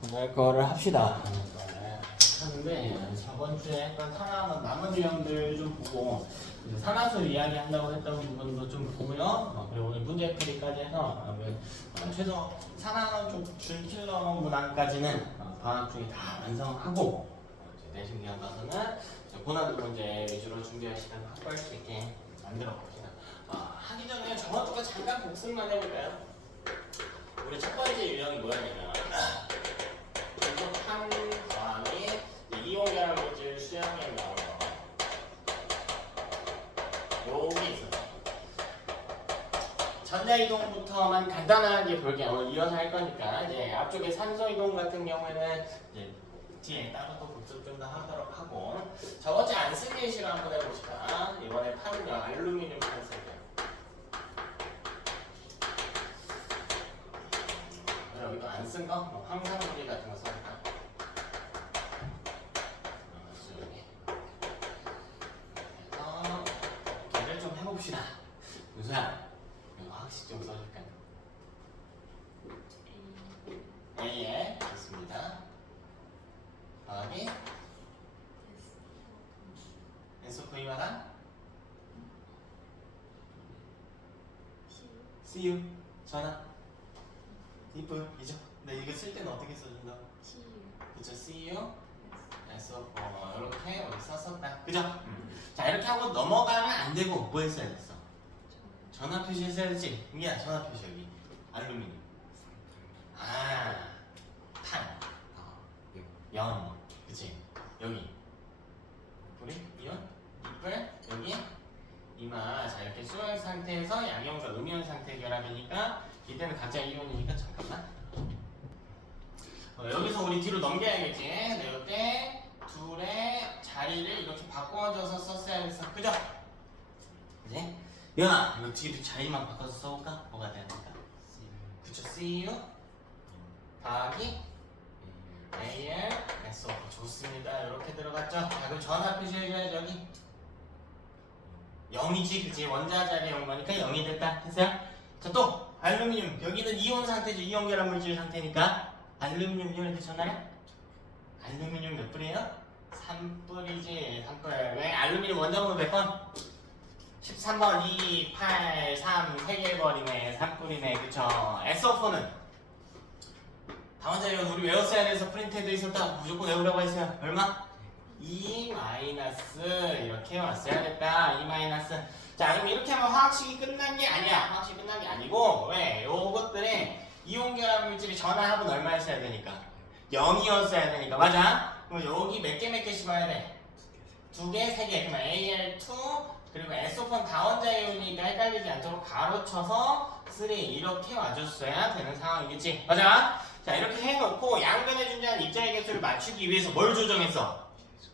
그날 거를 합시다. 하는데 저번 주에 했던 산화하는 나머지 형들 좀 보고 이제 산화수 이야기한다고 했던 부분도 좀 보고요. 그리고 오늘 문제풀이까지 해서 최소 산화하는 쪽 줄킬러 문항까지는 방학 중에 다 완성하고 이제 내신 기간 가서는 고난도 문제 위주로 준비하시다가 확보할 수 있게 만들어 봅시다. 하기 전에 저번 주가 잠깐 복습만 해볼까요? 우리 첫 번째 유형이 뭐였냐면 한 과학이 이온계열 물질 수용액 나오는 거 요게 있었죠. 전자이동부터만 간단하게 볼게요. 오늘 이어서 할 거니까 이제 앞쪽에 산소이동 같은 경우에는 이제 뒤에 따로 또 복습 좀 더 하도록 하고 저번째 안 쓴 예시로 한번 해봅시다. 이번에 판은요 알루미늄 판 쓸게요. 여기도 안 쓴 거? 뭐 황산물리 같은 거 써볼까? 그래서 개를 좀 해봅시다. 윤수야, 이거 학식 좀 써줄까? A에 좋습니다. 더하기 SOV마다 CU 전화 이쁘이죠? 근데 이거 쓸 때는 어떻게 써준다? 그쵸? CU SO4 이렇게 여기 썼었다. 그죠? 자 이렇게 하고 넘어가면 안 되고 뭐 했어야 됐어? 전화 표시 했어야 되지? 여기야 전화 표시 여기 알루미늄 탄 연 그치? 여기 우리 이온 이쁠 여기 이마 자 이렇게 수용 상태에서 양이온과 음이온 상태 결합이니까 이때는 각자 이온이니까 잠깐만 여기서 우리 뒤로 넘겨야겠지. 네, 이때 둘의 자리를 이렇게 바꿔줘서 썼어야 했어. 그죠? 그지? 연아 이거 뒤로 자리만 바꿔서 써볼까? 뭐가 돼야 될까? 그쵸? CU 더하기 AL SO 좋습니다. 이렇게 들어갔죠? 자 그럼 전화 표시해줘야지 여기 0이지 그치? 원자 자리에 온 거니까 0이 됐다. 됐어요? 자 또 알루미늄 여기는 이온 상태죠. 이온 결합 물질 상태니까 알루미늄 이온이 되셨나요? 알루미늄 몇 불이에요? 3불이지 3불. 왜? 알루미늄 원자번호 몇 번? 13번 2, 8, 3 3개 버리네 3불이네 그쵸? SO4는 다원자 이온 우리 외웠어야 돼서 프린트해도 있었다. 무조건 외우라고 했어요. 얼마? 2 마이너스 이렇게 왔어야 됐다. 2 마이너스. 자 그럼 이렇게 하면 화학식이 끝난 게 아니야. 화학식이 끝난 게 아니고 왜? 요것들의 이온 결합 물질이 전화합은 얼마였어야 되니까? 0이었어야 되니까 맞아? 그럼 여기 몇 개씩 와야 돼? 2개, 3개. 그러면 Al2 그리고 SO4 다원자 이온이니까 헷갈리지 않도록 가로쳐서 3 이렇게 와줬어야 되는 상황이겠지? 맞아? 자 이렇게 해놓고 양변의 존재하는 입자의 개수를 맞추기 위해서 뭘 조정했어?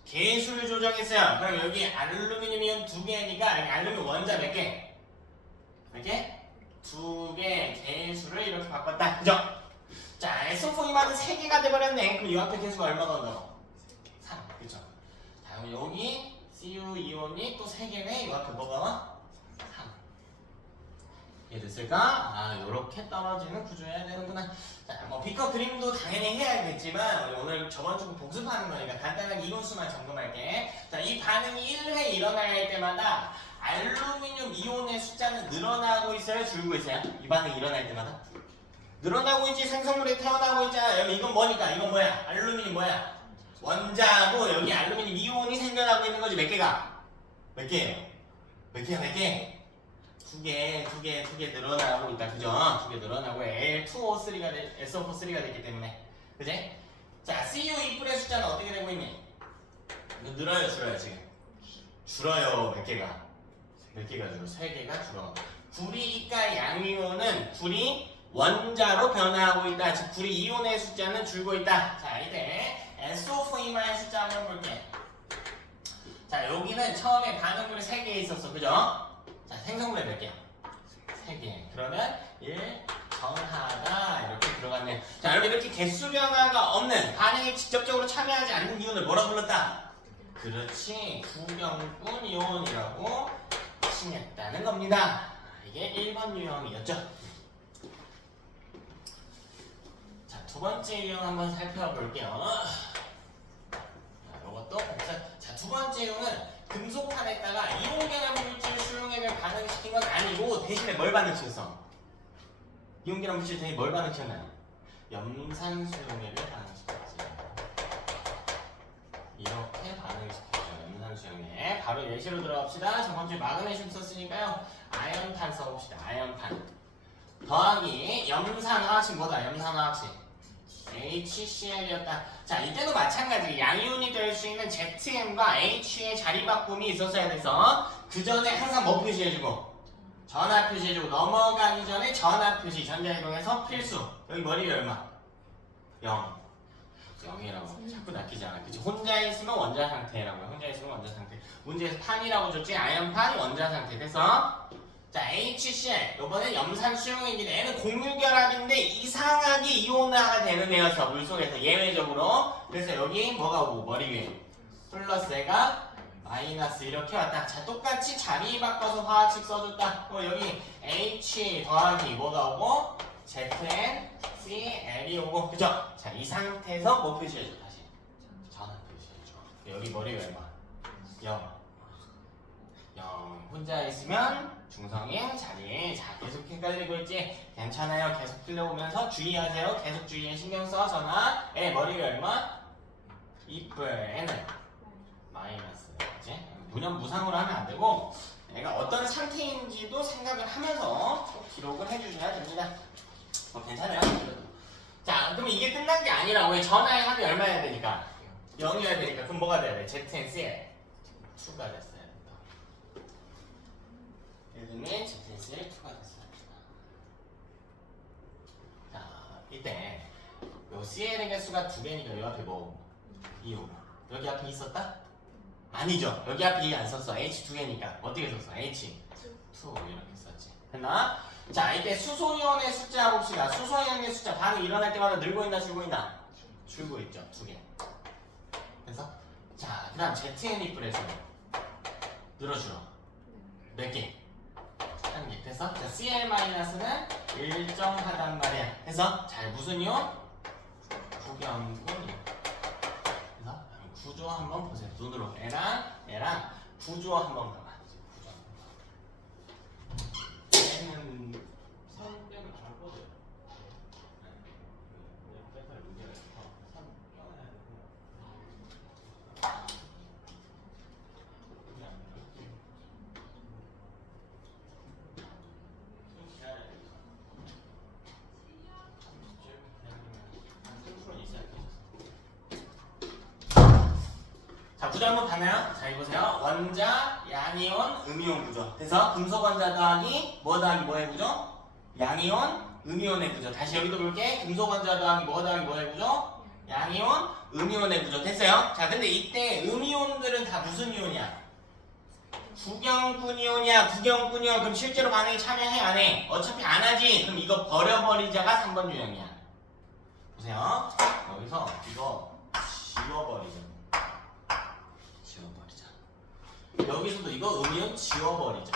개수를 조정했어요. 그럼 여기 알루미늄 이온 2개니까 여기 알루미늄 원자 몇 개? 몇 개? 2개 개수를 이렇게 바꿨다. 그죠? 자 SO4이만은 3개가 돼버렸네. 그럼 이 앞에 개수가 얼마가 온다고? 3. 그죠? 자 그럼 여기 CU 이온이 또 3개네. 이 앞에 뭐가 와? 3. 이해됐을까? 요렇게 떨어지는 구조여야 되는구나. 자, 뭐 비커 그림도 당연히 해야겠지만 오늘 저번 주 복습하는 거니까 간단하게 이론수만 점검할게. 자, 이 반응이 1회 일어날 때마다 알루미늄 이온의 숫자는 늘어나고 있어요? 줄고 있어요? 이 반응이 일어날 때마다? 늘어나고 있지. 생성물이 태어나고 있잖아. 여기 이건 뭐니까? 이건 뭐야? 알루미늄 뭐야? 원자고 여기 알루미늄 이온이 생겨나고 있는 거지. 몇 개가? 몇 개예요? 몇 개야? 몇 개? 두 개 늘어나고 있다. 그죠? 2개 늘어나고 Al2O3가 SO4-3가 됐기 때문에. 그지? 자, CU2의 숫자는 어떻게 되고 있니? 늘어요, 줄어요, 지금? 줄어요. 몇 개가? 몇 개가 줄어? 3개가 줄어. 불이 이까 양이온은 불이 원자로 변화하고 있다. 즉, 불이 이온의 숫자는 줄고 있다. 자, 이제 SO4-의 숫자 한번 볼게. 자, 여기는 처음에 반응물이 3개 있었어. 그죠? 자, 생성물에 몇 개야? 3개. 그러면 1 정하다 이렇게 들어갔네. 자, 여러분 이렇게 개수 변화가 없는 반응에 직접적으로 참여하지 않는 이온을 뭐라 불렀다? 그렇지. 구경꾼 이온이라고 칭했다는 겁니다. 이게 1번 유형이었죠. 자, 두 번째 유형 한번 살펴볼게요. 이것도 자, 두 번째 유형은 금속판에다가 이온계란 물질 수용액을 반응시킨 건 아니고 대신에 뭘 반응시켰어? 이온계란 물질 대신에 뭘 반응시켰나요? 염산 수용액을 반응시켰지. 이렇게 반응시켰죠. 염산 수용액. 바로 예시로 들어갑시다. 저번주에 마그네슘 썼으니까요. 아연판 써봅시다. 아연판. 더하기 염산화학식 뭐다? 염산화학식. HCl이었다. 자, 이때도 마찬가지. 양이온이 될 수 있는 ZM과 H의 자리 바꿈이 있었어야 돼서 그 전에 항상 뭐 표시해주고 전하 표시해주고 넘어가기 전에 전하 표시 전자이동에서 필수. 여기 머리 얼마? 0. 0이라고 자꾸 낚이지 않아. 그치? 혼자 있으면 원자 상태라고요. 혼자 있으면 원자 상태. 문제에서 판이라고 줬지. 아연판 원자 상태. 돼서 자, HCl 요번엔 염산 수용액인데 얘는 공유결합인데 이상하게 이온화가 되는 애였어. 물속에서 예외적으로. 그래서 여기 뭐가 오고 머리 위에 플러스 애가 마이너스 이렇게 왔다. 자, 똑같이 자리 바꿔서 화학식 써줬다. 여기 H 더하기 뭐가 오고 ZnCl이 오고 그죠? 자, 이 상태에서 뭐 표시해줘 다시 전화 표시해줘. 여기 머리 왜 봐? 0 혼자 있으면 중성인 자리. 자, 계속 헷갈리고 있지? 괜찮아요. 계속 들려오면서 주의하세요. 계속 주의해. 신경 써. 전화. 에 머리가 얼마? 이뿔. N은 마이너스. 그치? 무념무상으로 하면 안 되고 얘가 어떤 상태인지도 생각을 하면서 기록을 해주셔야 됩니다. 괜찮아요. 자, 그럼 이게 끝난 게 아니라고. 전화의 합이 얼마여야 되니까? 0이어야 되니까. 그럼 뭐가 돼야 돼? ZnCl 2가 됐어요. 예전에 ZnCl 2가 됐어요. 자, 이때 요 CL의 개수가 2개니까 요 앞에 뭐? 2호. 여기 앞에 있었다? 아니죠. 여기 앞에 2 안 썼어. H 2개니까 어떻게 썼어? H 2 이렇게 썼지. 됐나? 자, 이때 수소이온의 숫자 봅시다. 수소이온의 숫자 반응 일어날 때마다 늘고 있나 줄고 있나? 줄고 있죠. 2개. 그래서 자, 그 다음 ZnE뿔에서 늘어주러 몇 개? 1개. 그래서 자, Cl-는 일정하단 말이야. 그래서 잘 무슨 이온? 구경군 이온. 그래서 구조 한번 보세요. 눈으로 얘랑 구조 한번 봐봐. 얘는 선택을 잘 보세요. 자, 구조 한번 봤나요? 자, 이보세요. 원자, 양이온, 음이온 구조. 그래서 금속 원자 더하기 뭐 더하기 뭐의 구조? 양이온, 음이온의 구조. 다시 여기도 볼게. 금속 원자 더하기 뭐의 구조? 양이온, 음이온의 구조. 됐어요? 자, 근데 이때 음이온들은 다 무슨 이온이야? 구경꾼 이온이야. 구경꾼 이온. 그럼 실제로 반응에 참여해 안 해? 어차피 안 하지. 그럼 이거 버려버리자가 3번 유형이야. 보세요. 여기서 이거 지워버리자. 여기서도 이거 음이온 지워버리자.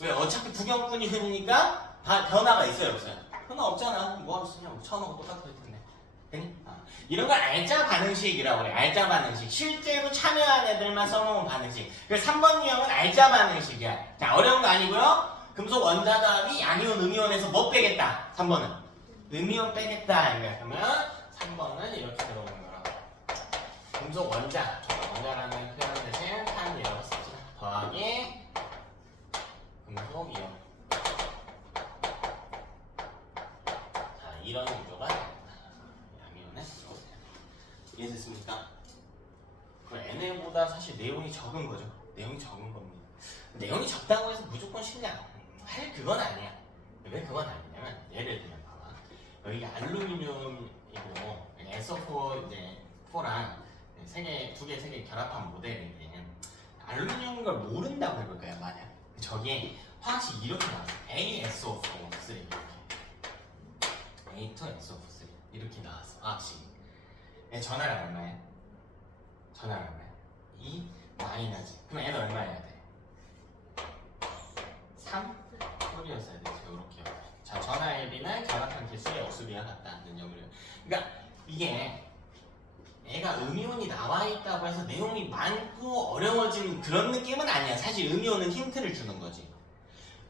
왜? 어차피 구경꾼 이온이니까 변화가 있어요, 없어요? 변화 없잖아. 뭐하러 쓰냐고. 처음하고 똑같을 텐데. 되니? 이런 걸 알짜 반응식이라고 그래. 알짜 반응식. 실제로 참여한 애들만 써놓은 반응식. 그래서 3번 유형은 알짜 반응식이야. 자, 어려운 거 아니고요. 금속 원자 더하기 양이온, 음이온에서 뭐 빼겠다? 3번은 음이온 빼겠다. 그러면 3번은 이렇게 들어오는 거라고. 금속 원자라는 표현 대신 판이라고 쓰지. 더하기 금속 이온. 자, 이런 구조가 양이온에 이해됐습니까? 그 NA보다 사실 내용이 적은 거죠. 내용이 적은 겁니다. 내용이 적다고 해서 무조건 쉽냐? 할 그건 아니야. 왜 그건 아니냐면 예를 들면 봐봐. 여기가 알루미늄이고 SO4 이제 4랑 두 개, 세 개 결합한 모델인데 알루미늄인 걸 모른다고 해볼까요? 만약 저기에 화학식 이렇게 나왔어. ASO4 이렇게 A2SO4 이렇게 나왔어. 화학식. 전하량 얼마야? 전하량 얼마야? 2 마이너스. 그럼 N은 얼마여야 돼? 3? 꼴이었어야 되죠. 이렇게. 자, 자, 전하율이나 결합한 개수의 역수비와 같다는 점을. 그러니까 이게 애가 음이온이 나와 있다고 해서 내용이 많고 어려워지는 그런 느낌은 아니야. 사실 음이온은 힌트를 주는 거지.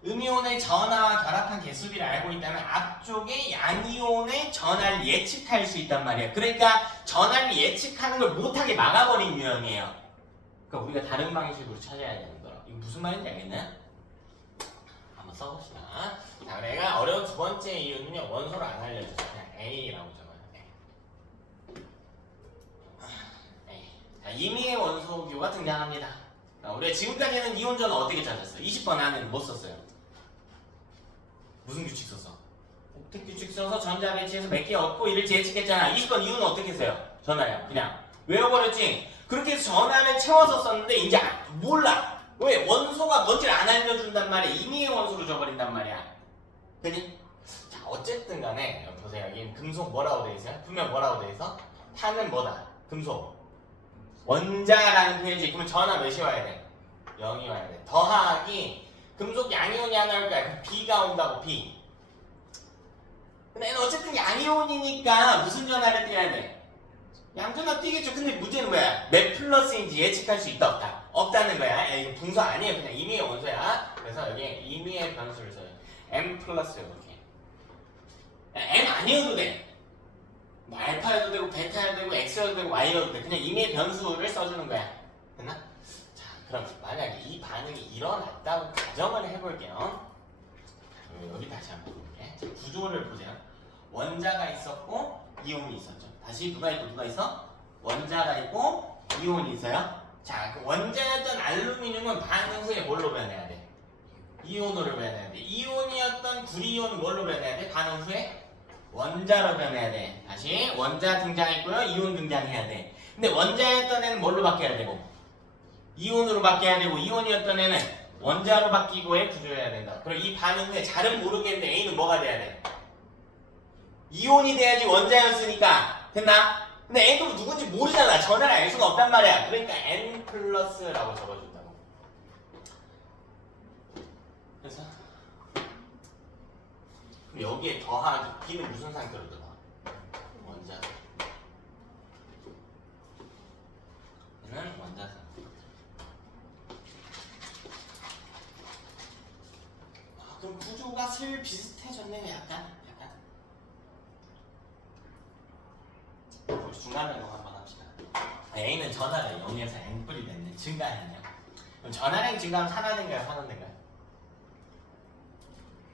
음이온의 전하와 결합한 개수비를 알고 있다면 앞쪽에 양이온의 전하를 예측할 수 있단 말이야. 그러니까 전하를 예측하는 걸 못하게 막아버린 유형이에요. 그러니까 우리가 다른 방식으로 찾아야 되는 거야. 이거 무슨 말인지 알겠나요? 한번 써봅시다. 자, 내가 어려운 두 번째 이유는요. 원소를 안 알려줬어. 그냥 A라고 적어요. A. 자, 임의의 원소교가 등장합니다. 우리가 지금까지는 이온전을 어떻게 찾았어? 20번 안에는 뭐 썼어요? 무슨 규칙 썼어? 옥택 규칙 써서 전자 배치해서 몇 개 얻고 이를 예측했잖아. 20번 이유는 어떻게 써요? 전화야. 그냥 외워버렸지? 그렇게 해서 전화를 채워서 썼는데 이제 몰라. 왜? 원소가 뭔지를 안 알려준단 말이야. 임의의 원소로 줘버린단 말이야. 그니? 자, 어쨌든 간에 여기 보세요. 여기 금속 뭐라고 돼 있어요? 분명 뭐라고 돼 있어? 탄은 뭐다? 금속. 원자라는 표현이지. 그러면 전화 몇이 와야 돼? 0이 와야 돼. 더하기 금속 양이온이 하나 올 거야. 그럼 B가 온다고 B. 근데 얘는 어쨌든 양이온이니까 무슨 전화를 띄어야 돼? 양전화 띄겠죠. 근데 문제는 뭐야? 몇 플러스인지 예측할 수 있다 없다? 없다는 거야. 야, 이거 분수 아니에요. 그냥 임의의 원소야. 그래서 여기 임의의 변수를 써요. M 플러스 이렇게. M 아니어도 돼. 뭐 알파여도 되고 베타여도 되고 엑스여도 되고 Y여도 돼. 그냥 임의의 변수를 써주는 거야. 됐나? 자, 그럼 만약에 이 반응이 일어났다고 가정을 해볼게요. 여기 다시 한번 볼게. 자, 구조를 보세요. 원자가 있었고 이온이 있었죠. 다시 누가 있고 누가 있어? 원자가 있고 이온이 있어요. 자, 그 원자였던 알루미늄은 반응 후에 뭘로 변해야 돼? 이온으로 변해야 돼. 이온이었던 구리온은 뭘로 변해야 돼? 반응 후에 원자로 변해야 돼. 다시 원자 등장했고요. 이온 등장해야 돼. 근데 원자였던 애는 뭘로 바뀌어야 되고? 이온으로 바뀌어야 되고 이온이었던 애는 원자로 바뀌고의 구조여야 된다. 그럼 이 반응 후에 잘은 모르겠는데 A는 뭐가 돼야 돼? 이온이 돼야지 원자였으니까. 됐나? 근데 N도 누군지 모르잖아. 전화를 알 수가 없단 말이야. 그러니까 N 플러스라고 적어준다고. 그래서 그럼 여기에 더하기 B는 무슨 상태로 들어가? 원자. 얘는 원자 상태. 그럼 구조가 슬 비슷해졌네요. 약간. 우리 중간으로 한번 합시다. A는 전하가 0에서 N뿔이 됐네. 증가했네요. 그럼 전하량 증가하면 산화된가요? 환원된가요?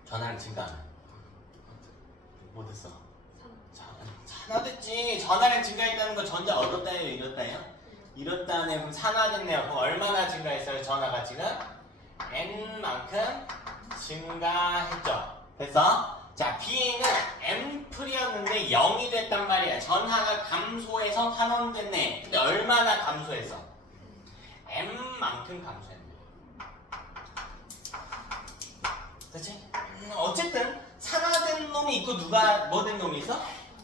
전하량 증가하면 뭐 됐어? 산화됐지. 전하량 증가했다는 건 전자 얻었다예요? 잃었다예요? 잃었다네요. 그럼 산화됐네요. 그럼 얼마나 증가했어요? 전하가 지금? N만큼 증가했죠. 됐어? 자, B는 M풀이었는데 0이 됐단 말이야. 전하가 감소해서 환원됐네. 근데 얼마나 감소했어? M만큼 감소했네. 그치? 어쨌든 산화된 놈이 있고 누가 뭐 된 놈이 있어?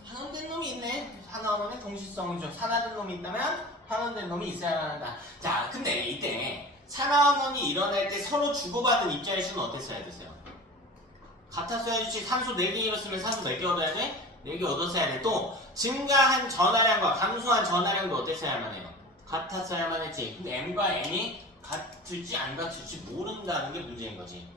환원된 놈이 있네. 산화원의 동시성이죠. 산화된 놈이 있다면 환원된 놈이 있어야 한다. 자, 근데 이때 산화원이 일어날 때 서로 주고받은 입자의 수는 어땠어야 됐어요? 같았어야지. 산소 4개 잃었으면 산소 몇 개 얻어야 돼? 4개 얻었어야 돼. 또 증가한 전하량과 감소한 전하량도 어땠어야만 해요? 같았어야만 했지. 근데 M과 N이 같을지 안 같을지 모른다는 게 문제인 거지.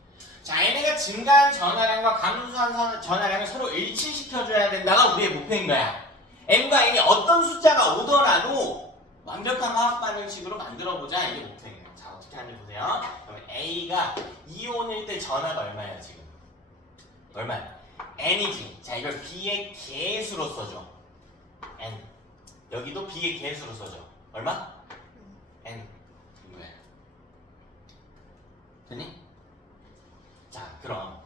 자, 얘네가 증가한 전하량과 감소한 전하량을 서로 일치시켜줘야 된다가 우리의 목표인 거야. M과 N이 어떤 숫자가 오더라도 완벽한 화학 반응식으로 만들어보자. 이게 목표인 거야. 자, 어떻게 하는지 보세요. 그럼 A가 이온일 때 전하가 얼마예요 지금? 얼마야? N이지. 자, 이걸 B의 개수로 써줘. N. 여기도 B의 개수로 써줘. 얼마? N. 뭐야? 됐니? 자, 그럼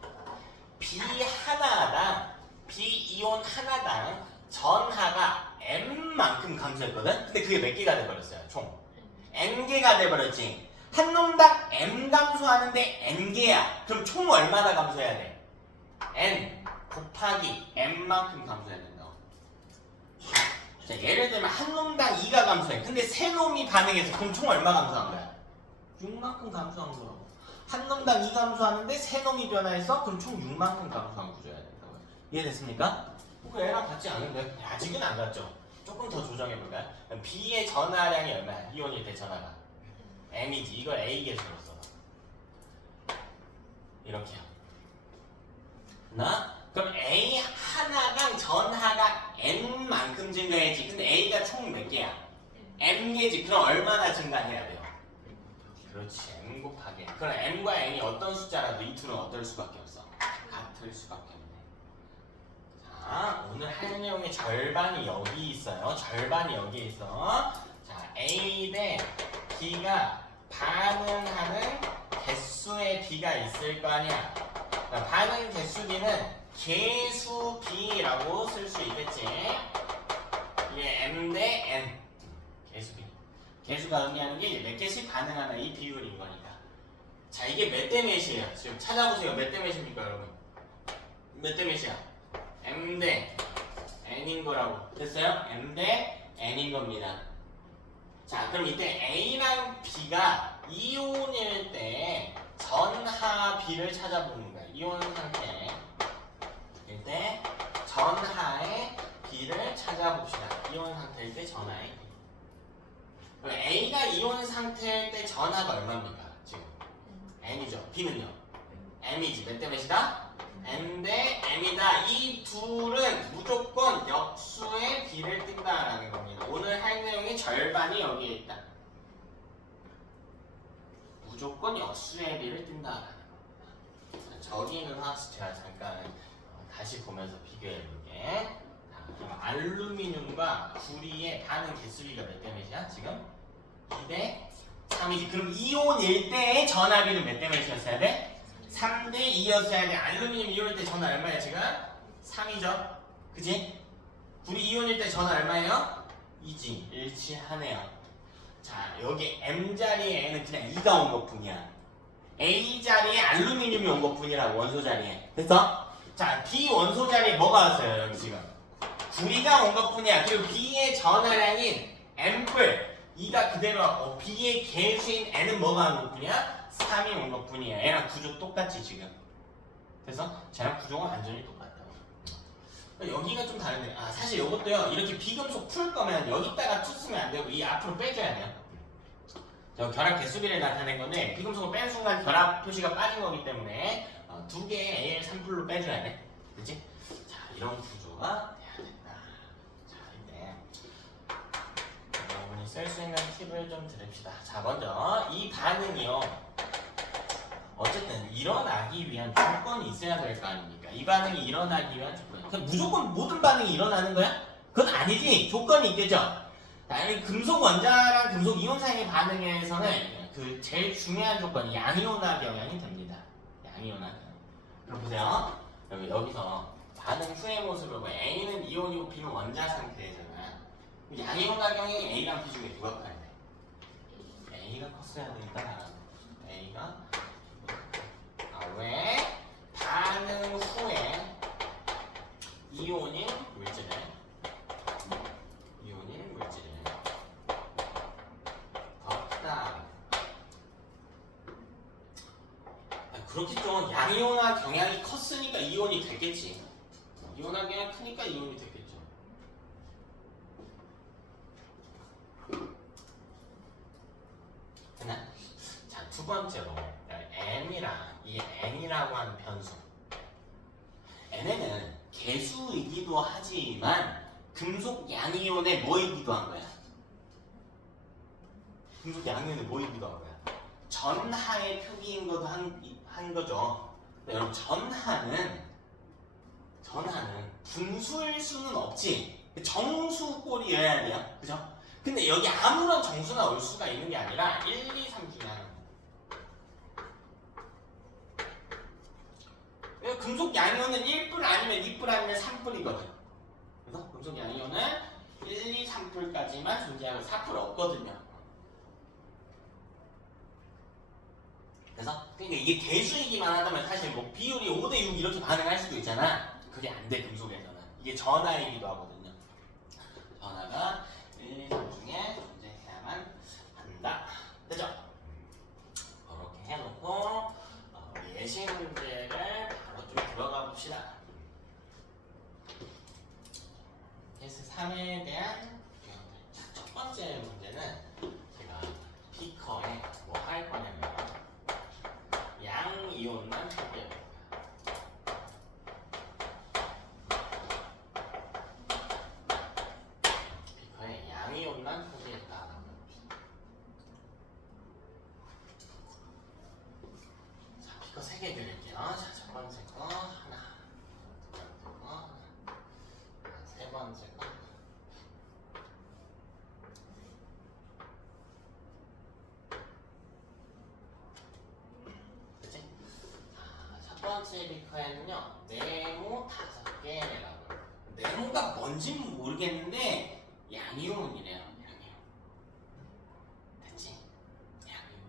B 하나당 B 이온 하나당 전하가 M만큼 감소했거든? 근데 그게 몇 개가 돼버렸어요? 총 N개가 돼버렸지. 한 놈당 M 감소하는데 N개야. 그럼 총 얼마나 감소해야 돼? N 곱하기 M만큼 감소해야 된다고. 자, 예를 들면 한 놈당 2가 감소해. 근데 세 놈이 반응해서 그럼 총 얼마 감소한 거야? 6만큼 감소한 거라고. 한 놈당 2감소 하는데 세 놈이 변화해서 그럼 총 6만큼 감소한 구조여야 된다고요. 이해됐습니까? 그 애랑 같지 않은데 아직은 안 같죠? 조금 더 조정해볼까요? B의 전하량이 얼마야? 이온일 때 전하가 M이지. 이걸 A 계수로 써. 이렇게요. 나? 그럼 A 하나당 전하가 N만큼 증가했지. 근데 A가 총 몇 개야? M개지. 그럼 얼마나 증가해야 돼요? 그렇지. M 곱하기 N. 그럼 M과 N이 어떤 숫자라도 이 둘은 어떨 수밖에 없어? 같을 수밖에 없네. 자, 오늘 할 내용의 절반이 여기 있어요. 절반이 여기에 있어. 자, A 대 B가 반응하는 개수의 B가 있을 거 아니야. 반응 개수 B는 개수 B라고 쓸 수 있겠지. 이게 M 대 N. 개수 B. 개수가 의미하는 게 몇 개씩 반응하나 이 비율인 거니까. 자, 이게 몇 대 몇이에요? 지금 찾아보세요. 몇 대 몇입니까, 여러분? 몇 대 몇이야? M 대 N인 거라고. 됐어요? M 대 N인 겁니다. 자, 그럼 이때 A랑 B가 이온일 때 전하 B를 찾아보는 거야. 이온 상태일 때 전하의 B를 찾아봅시다. 이온 상태일 때 전하의 B. 그럼 A가 이온 상태일 때 전하가 얼마입니까? 지금 N이죠. B는요? M이지. 몇 대 몇이다? M 대 M이다. 이 둘은 무조건 역수의 B를 뜬다라는 겁니다. 오늘 할 내용의 절반이 여기에 있다. 무조건 역수의 B를 뜬다라는 겁니다. 저기는 화학식 제가 잠깐 다시 보면서 비교해 볼게. 그럼 알루미늄과 구리의 반응 개수비가 몇 대 몇이야? 지금 2대 3이지. 그럼 이온일 때의 전하비는 몇 대 몇이었어야 돼? 3대 2였어야 돼. 알루미늄 이온일 때 전하 얼마야 지금? 3이죠. 그지? 구리 이온일 때 전하 얼마예요? 2지. 일치하네요. 자, 여기 M 자리에 N은 그냥 2가 온 것뿐이야. A 자리에 알루미늄이 온 것뿐이라고. 원소 자리에. 됐어? 자, B 원소 자리에 뭐가 왔어요? 여기 지금 구리가 온 것뿐이야. 그리고 B의 전하량인 M뿔 2가 그대로 B의 개수인 N은 뭐가 온 것뿐이야? 3이 온 것뿐이야. 얘랑 구조 똑같지 지금. 그래서 쟤랑 구조가 완전히 똑같다. 여기가 좀 다른데. 아, 사실 이것도요. 이렇게 비금속 풀 거면 여기다가 투 쓰면 안 되고 이 앞으로 빼줘야 돼요. 저 결합 개수비를 나타낸 건데 비금속을 뺀 순간 결합 표시가 빠진 거기 때문에 두 개의 AL3풀로 빼줘야 돼. 그치? 자, 이런 구조가 돼야 된다. 자, 이제 여러분이 쓸 수 있는 팁을 좀 드립시다. 자, 먼저 이 반응이요. 어쨌든 일어나기 위한 조건이 있어야 될 거 아닙니까? 이 반응이 일어나기 위한 조건. 그럼 무조건 모든 반응이 일어나는 거야? 그건 아니지. 조건이 있겠죠. 당연히 금속 원자랑 금속 이온 사이의 반응에서는 그 제일 중요한 조건이 양이온화 경향이 됩니다. 양이온화 경향. 그럼 보세요. 여기서 반응 후의 모습을 보면 A는 이온이고 B는 원자 상태잖아. 양이온화 경향이 A랑 B 중에 누가 커야 돼? A가 컸어야 되니까 A가 왜? 반응 후에 이온인 물질을 더 크다. 그렇겠죠. 양이온화 경향이 컸으니까 이온이 됐겠지. 이온화 경향이 크니까 이온이 됐겠죠. 하나. 자, 두 번째로 M이랑 이 N이라고 하는 변수. N에는 개수이기도 하지만 금속 양이온의 뭐이기도 한 거야? 금속 양이온의 뭐이기도 한 거야? 전하의 표기인 것도 한 거죠. 여러분 전하는 분수일 수는 없지. 정수꼴이어야 돼요. 그죠? 근데 여기 아무런 정수나 올 수가 있는 게 아니라 1, 2, 3 중에 하나. 금속 양이온은 1뿔 아니면 2뿔 아니면 3뿔이거든. 그래서 금속 양이온은 1, 2, 3뿔까지만 존재하고 4뿔 없거든요. 그래서 그러니까 이게 개수이기만 하다면 사실 뭐 비율이 5대 6 이렇게 반응할 수도 있잖아. 그게 안 돼, 금속에서는. 이게 전하이기도 하거든요. 전하가 1, 2, 3 중에 존재해야만 한다. 되죠? 이렇게 해놓고 3에 대한 유형들. 자, 첫 번째 문제는 제가 비커에 뭐 할 거냐면 양이온만 표기해 볼게요. 비커에 양이온만 표기했다. 자, 비커 3개 드릴게요. 자, 첫 번째 거 하나, 두 번째 거 하나, 세 번째 거 하나. 그치? 자, 첫 번째 비커에는요, 네모 5개 내라고. 네모가 뭔지는 모르겠는데, 양이온이래요, 양이온. 됐지? 양이온.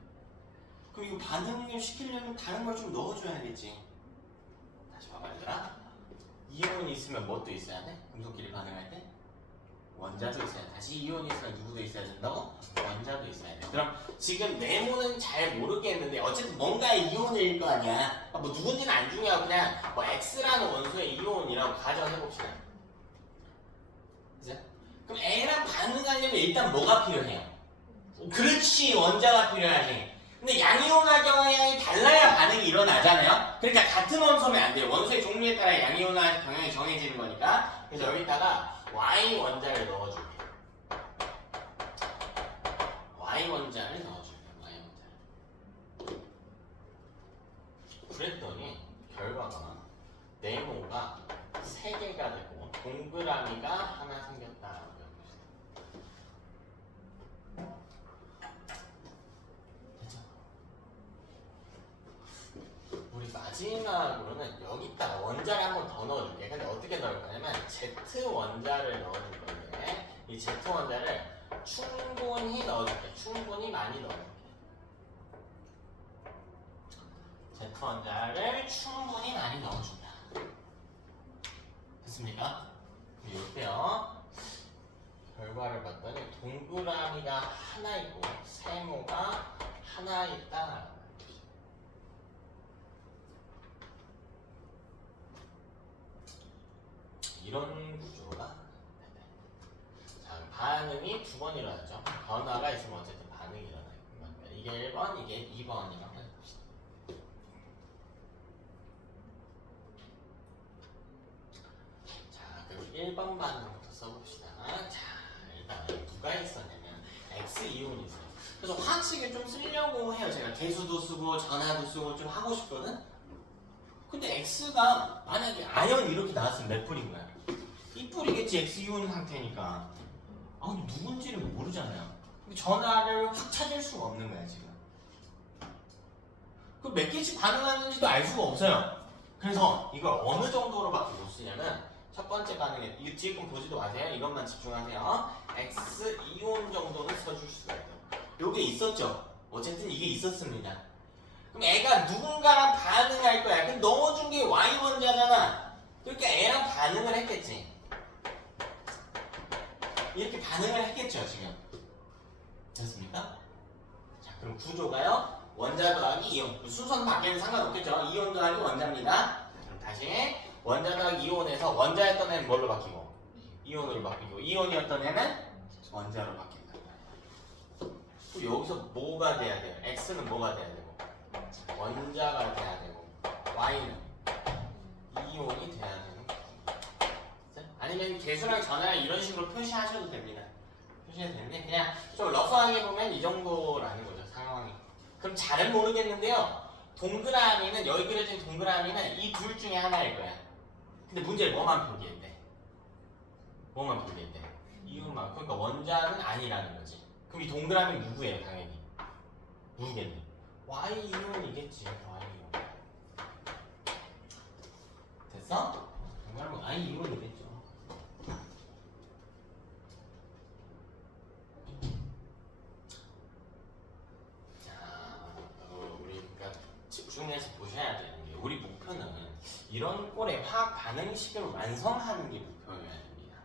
그럼 이거 반응을 시키려면 다른 걸 좀 넣어줘야겠지. 다시 봐봐, 얘들아. 이온이 있으면 뭣도 있어야 돼? 금속끼리 반응할 때? 원자도 있어야 돼. 다시 이온이 있으면 누구도 있어야 된다고? 원자도 있어야 돼. 그럼 지금 네모는 잘 모르겠는데 어쨌든 뭔가의 이온일 거 아니야. 뭐 누군지는 안 중요하고 그냥 뭐 X라는 원소의 이온이라고 가정해봅시다. 그죠? 그럼 A랑 반응하려면 일단 뭐가 필요해요? 그렇지, 원자가 필요하지. 근데 양이온화 경향이 달라야 반응이 일어나잖아요. 그러니까 같은 원소면 안 돼요. 원소의 종류에 따라 양이온화 경향이 정해지는 거니까. 그래서 여기다가 Y 원자를 넣어줄게. Y 원자를 넣어줄게. Y 원자. 그랬더니 결과가 네모가 3개가 되고 동그라미가 하나 생겼다. 우리 마지막으로는 여기다가 원자를 한 번 더 넣어줄게. 근데 어떻게 넣을 거냐면 Z 원자를 넣어줄 건데 이 Z 원자를 충분히 넣어줄게. 충분히 많이 넣어줄게. Z 원자를 충분히 많이 넣어준다. 됐습니까? 이렇게요. 결과를 봤더니 동그라미가 하나 있고 세모가 하나 있다. 이런 구조가 자, 반응이 2번 일어나죠. 변화가 있으면 어쨌든 반응이 일어나요. 이게 1번, 이게 2번이라고 해봅시다. 자, 그리고 1번 반응부터 써봅시다. 자, 일단 누가 있었냐면 X이온이 있어요. 그래서 화학식을 좀 쓰려고 해요. 제가 개수도 쓰고 전하도 쓰고 좀 하고 싶거든. 근데 X가 만약에 아연 이렇게 나왔으면 몇 뿌린 거야? 이 뿌리겠지. X이온 상태니까. 아, 누군지를 모르잖아요. 전하를 확 찾을 수가 없는 거야 지금. 그 몇 개씩 반응하는지도 알 수가 없어요. 그래서 이걸 어느 정도로밖에 못 쓰냐면 첫 번째 반응에 이거 뒤에 건 보지도 마세요. 이것만 집중하세요. X이온 정도는 써줄 수가 있어요. 요게 있었죠. 어쨌든 이게 있었습니다. 그럼 애가 누군가랑 반응할 거야. 근데 넣어준 게 Y 원자잖아. 그러니까 애랑 반응을 했겠지. 이렇게 반응을 했겠죠, 지금. 됐습니까? 자, 그럼 구조가요. 원자 더하기 이온. 순서는 바뀌면 상관없겠죠. 이온 더하기 원자입니다. 그럼 다시 원자 더하기 이온에서 원자였던 애는 뭘로 바뀌고? 이온으로 바뀌고 이온이었던 애는 원자로 바뀐다. 그럼 여기서 뭐가 돼야 돼요? X는 뭐가 돼야 되고? 원자가 돼야 되고 Y는 이온이 돼야 되는 거죠. 아니면 개수랑 전하랑 이런 식으로 표시하셔도 됩니다. 표시해도 되는데 그냥 좀 러프하게 보면 이 정도라는 거죠, 상황이. 그럼 잘은 모르겠는데요. 동그라미는 여기 그려진 동그라미는 이 둘 중에 하나일 거야. 근데 문제를 뭐만 표기했대? 뭐만 표기했대? 이온만. 그러니까 원자는 아니라는 거지. 그럼 이 동그라미는 누구예요, 당연히? 누구겠니? Y 이온이겠지. Y 이온. 됐어? 정말 Y 이온이겠죠. 자, 우리 그러니까 집중해서 보셔야 되는 게 우리 목표는 이런 꼴의 화학 반응식을 완성하는 게 목표여야 됩니다.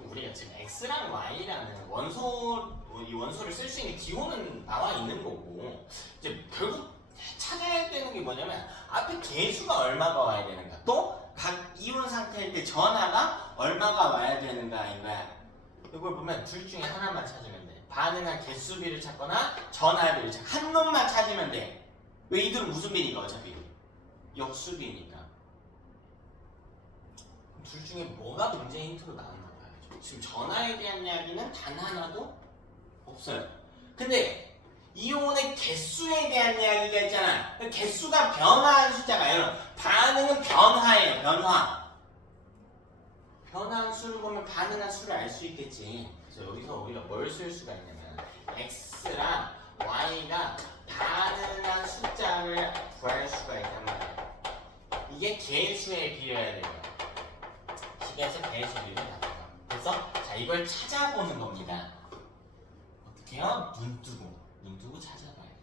우리가 지금 X랑 Y라는 이 원소를 쓸 수 있는 기호는 나와 있는 거고 이제 결국 찾아야 되는 게 뭐냐면 앞에 개수가 얼마가 와야 되는가 또 각 이온 상태일 때 전하가 얼마가 와야 되는가 이거야. 이걸 보면 둘 중에 하나만 찾으면 돼. 반응한 개수비를 찾거나 전하비를 찾. 한 놈만 찾으면 돼. 왜 이들은 무슨 비니까 어차피 역수비니까. 둘 중에 뭐가 문제 힌트로 나오는 거야. 지금 전하에 대한 이야기는 단 하나도 없어요. 근데 이온의 개수에 대한 이야기가 있잖아. 그 개수가 변화한 숫자가 여러분 반응은 변화예요. 변화. 변화한 수를 보면 반응한 수를 알 수 있겠지. 그래서 여기서 우리가 뭘 쓸 수가 있냐면 x랑 y가 반응한 숫자를 구할 수가 있단 말이야. 이게 개수에 비례해야 돼요. 식에서 개수 비례를 나타나. 그래서 자 이걸 찾아보는 겁니다. 어떻게요? 눈 뜨고 찾아봐야 돼.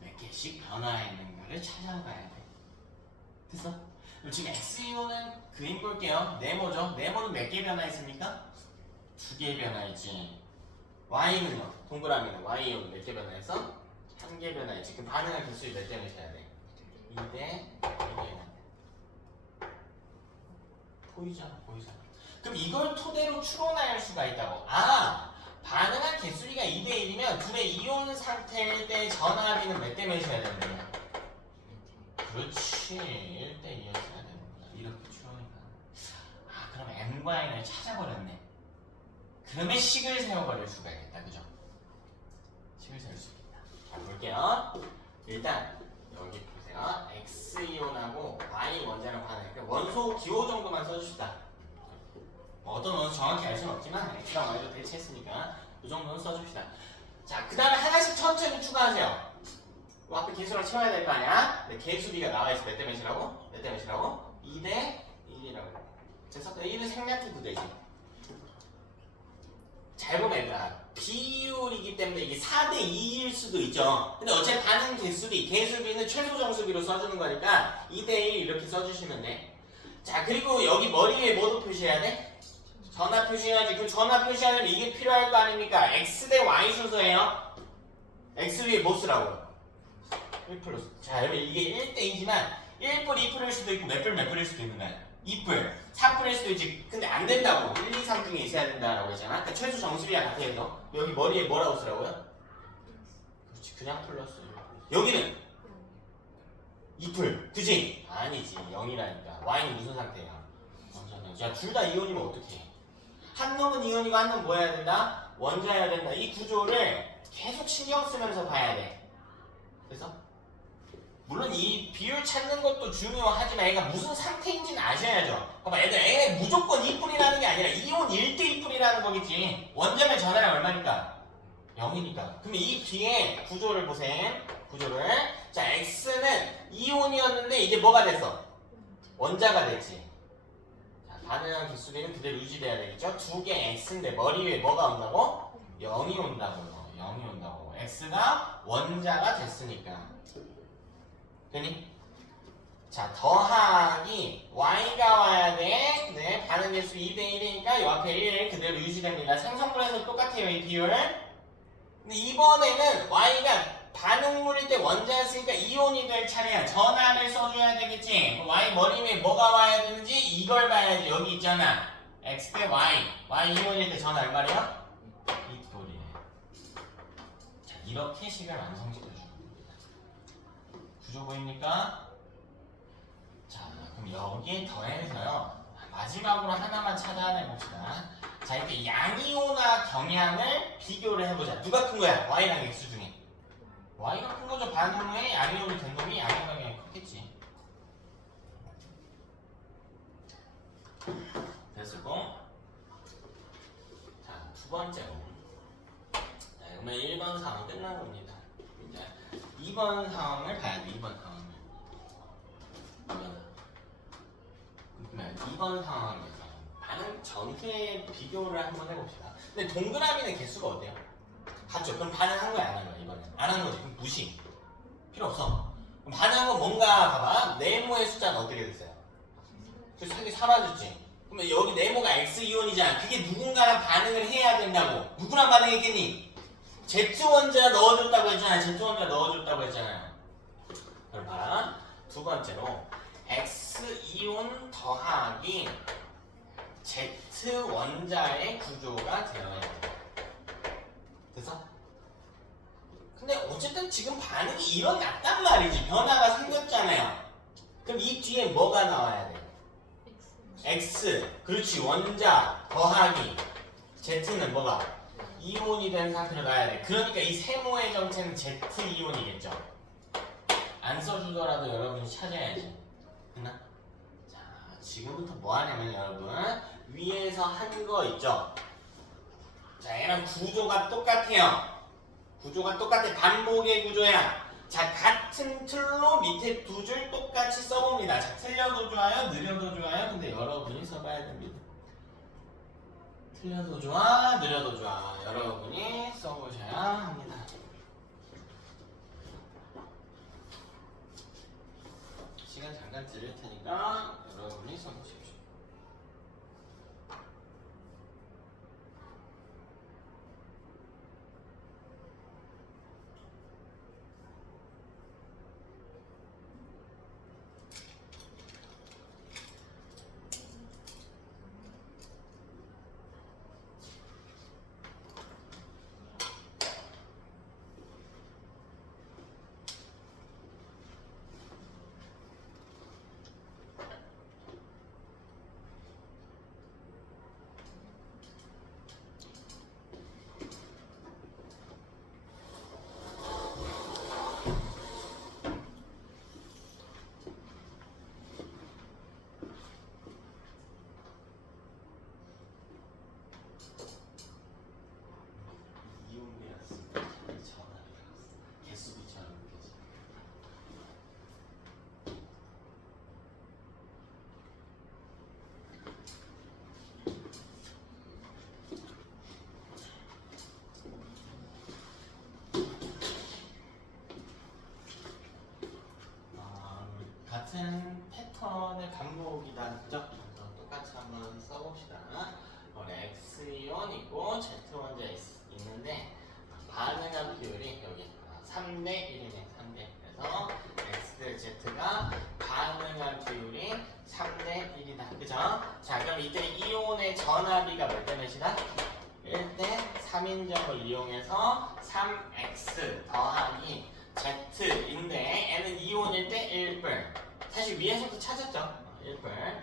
몇 개씩 변화했는가를 찾아봐야 돼. 됐어? 지금 XU는 그림 볼게요. 네모죠? 네모는 몇 개 변화했습니까? 2개 변화했지. Y는요? 동그라미는 Y는 몇 개 변화했어? 1개 변화했지. 그럼 반응한 개수를 몇 대 내셔야 돼? 2대 1개. 보이잖아. 그럼 이걸 토대로 추론할 수가 있다고. 아! 반응한 개수비가 2대 1이면 둘의 이온 상태일 때 전압비는 몇 대 몇이어야 되는 거야? 그렇지. 1대 2였어야 되는구나. 이렇게 추론해봐. 아, 그럼 M과 N을 찾아버렸네. 그러면 식을 세워버릴 수가 있겠다. 그죠? 식을 세울 수 있겠다. 자, 볼게요. 일단 여기 보세요. X이온하고 Y 원자를 반응할게요. 원소 기호 정도만 써줍시다. 어떤 원소 정확히 알 수는 없지만 X랑 Y로 대체했으니까 이 정도는 써줍시다. 자, 그 다음에 하나씩 천천히 추가하세요. 앞에 개수랑 채워야 될 거 아니야? 근데 개수비가 나와있어. 몇 대 몇이라고? 몇 대 몇이라고? 2대 1이라고. 그래서 1은 생략해 두대지. 잘 보면 얘들아, 비율이기 때문에 이게 4대 2일 수도 있죠. 근데 어차피 반응 개수비는 최소 정수비로 써주는 거니까 2대 1 이렇게 써주시면 돼. 자, 그리고 여기 머리 위에 뭐도 표시해야 돼? 전압 표시해야지. 그 전압 표시하려면 이게 필요할 거 아닙니까? X 대 Y 순서예요. X 위에 뭐 쓰라고? 1 플러스. 자, 여러분 이게 1대 2지만 1불 2불일 수도 있고 몇 불일 수도 있는 거야. 2불, 3불일 수도 있지. 근데 안 된다고. 1, 2, 3 중에 있어야 된다라고 했잖아. 그러니까 최소 정수비야 같아 해서 여기 머리에 뭐라고 쓰라고요? 그렇지. 그냥 플러스. 여기는 2불. 그지? 아니지. 0이라니까. Y는 무슨 상태야? 야, 둘 다 이온이면 어떡해? 한 놈은 이온이고 한 놈은 뭐 해야 된다? 원자여야 된다. 이 구조를 계속 신경 쓰면서 봐야 돼. 그래서 물론 이 비율 찾는 것도 중요하지만 얘가 무슨 상태인지는 아셔야죠. 봐봐, 애들 무조건 2풀이라는 게 아니라 이온 1대 2풀이라는 거겠지. 원자면 전하량 얼마니까? 0이니까. 그럼 이 뒤에 구조를 보세요. 구조를. 자, X는 이온이었는데 이제 뭐가 됐어? 원자가 됐지. 반응한 개수비는 그대로 유지돼야 되겠죠? 2개 X인데 머리 위에 뭐가 온다고? 0이 온다고요. 0이 온다고. X가 원자가 됐으니까. 되니? 자, 더하기 Y가 와야 돼. 네, 반응 개수 2대 1이니까 요 앞에 1 그대로 유지됩니다. 생성분해서 똑같아요, 이 비율. 근데 이번에는 Y가 반응물일 때 원자였으니까 이온이 될 차례야. 전하를 써줘야 되겠지. Y 머리 위에 뭐가 와야 되는지 이걸 봐야지. 여기 있잖아. X 대 Y. Y 이온일 때 전하 얼마래요? 2톨이래. 자, 이렇게 식을 완성시켜주는 겁니다. 구조 보입니까? 자, 그럼 여기에 더해서요. 마지막으로 하나만 찾아내봅시다. 자, 이렇게 양이온과 경향을 비교를 해보자. 누가 큰 거야? Y랑 X 중에. Y가 큰 거죠. 반응에 양이온이 된 놈이 양이온이 크겠지. 됐고. 자, 두 번째로. 자, 그러면 1번 상황 끝난 겁니다. 이제 2번 상황을 봐야 돼. 2번 상황을. 그러면 2번 상황에서 반응 전체 비교를 한번 해봅시다. 근데 동그라미는 개수가 어때요? 같죠? 그럼 반응한 거야, 안 한 거야, 이번엔? 안 한 거지. 그럼 무시. 필요 없어. 그럼 반응한 건 뭔가, 봐봐. 네모의 숫자는 어떻게 됐어요? 그 색이 사라졌지. 그러면 여기 네모가 X이온이잖아. 그게 누군가랑 반응을 해야 된다고. 누구랑 반응했겠니? Z원자 넣어줬다고 했잖아. Z원자 넣어줬다고 했잖아요. 그럼 봐라. 두 번째로 X이온 더하기 Z 원자의 구조가 되어야 돼. 그래서 근데 어쨌든 지금 반응이 일어났단 말이지. 변화가 생겼잖아요. 그럼 이 뒤에 뭐가 나와야 돼? X. 그렇지. 원자 더하기 Z는 뭐가? 이온이 된 상태로 놔야 돼. 그러니까 이 세모의 정체는 Z 이온이겠죠. 안 써주더라도 여러분이 찾아야지. 됐나? 자, 지금부터 뭐 하냐면 여러분 위에서 한 거 있죠? 자, 얘랑 구조가 똑같아요. 구조가 똑같아. 반복의 구조야. 자, 같은 틀로 밑에 두 줄 똑같이 써봅니다. 자, 틀려도 좋아요, 느려도 좋아요. 근데 여러분이 써봐야 됩니다. 틀려도 좋아, 느려도 좋아. 여러분이 써보셔야 합니다. 시간 잠깐 드릴 테니까 여러분이 써보십시오. 같은 패턴의 반복이다. 그죠? 그래서 똑같이 한번 써봅시다. X이온 있고 Z 원자 있는데 반응한 비율이 여기 3대 1이네. 3대. 그래서 X 대 Z가 반응한 비율이 3대 1이다. 그죠? 자, 그럼 이때 이온의 전압비가 몇 대 몇이다? 1대 3인정을 이용해서 3X 더하기 Z인데 N은 이온일 때 1뿔. 사실 위에서부터 찾았죠? 1뿔.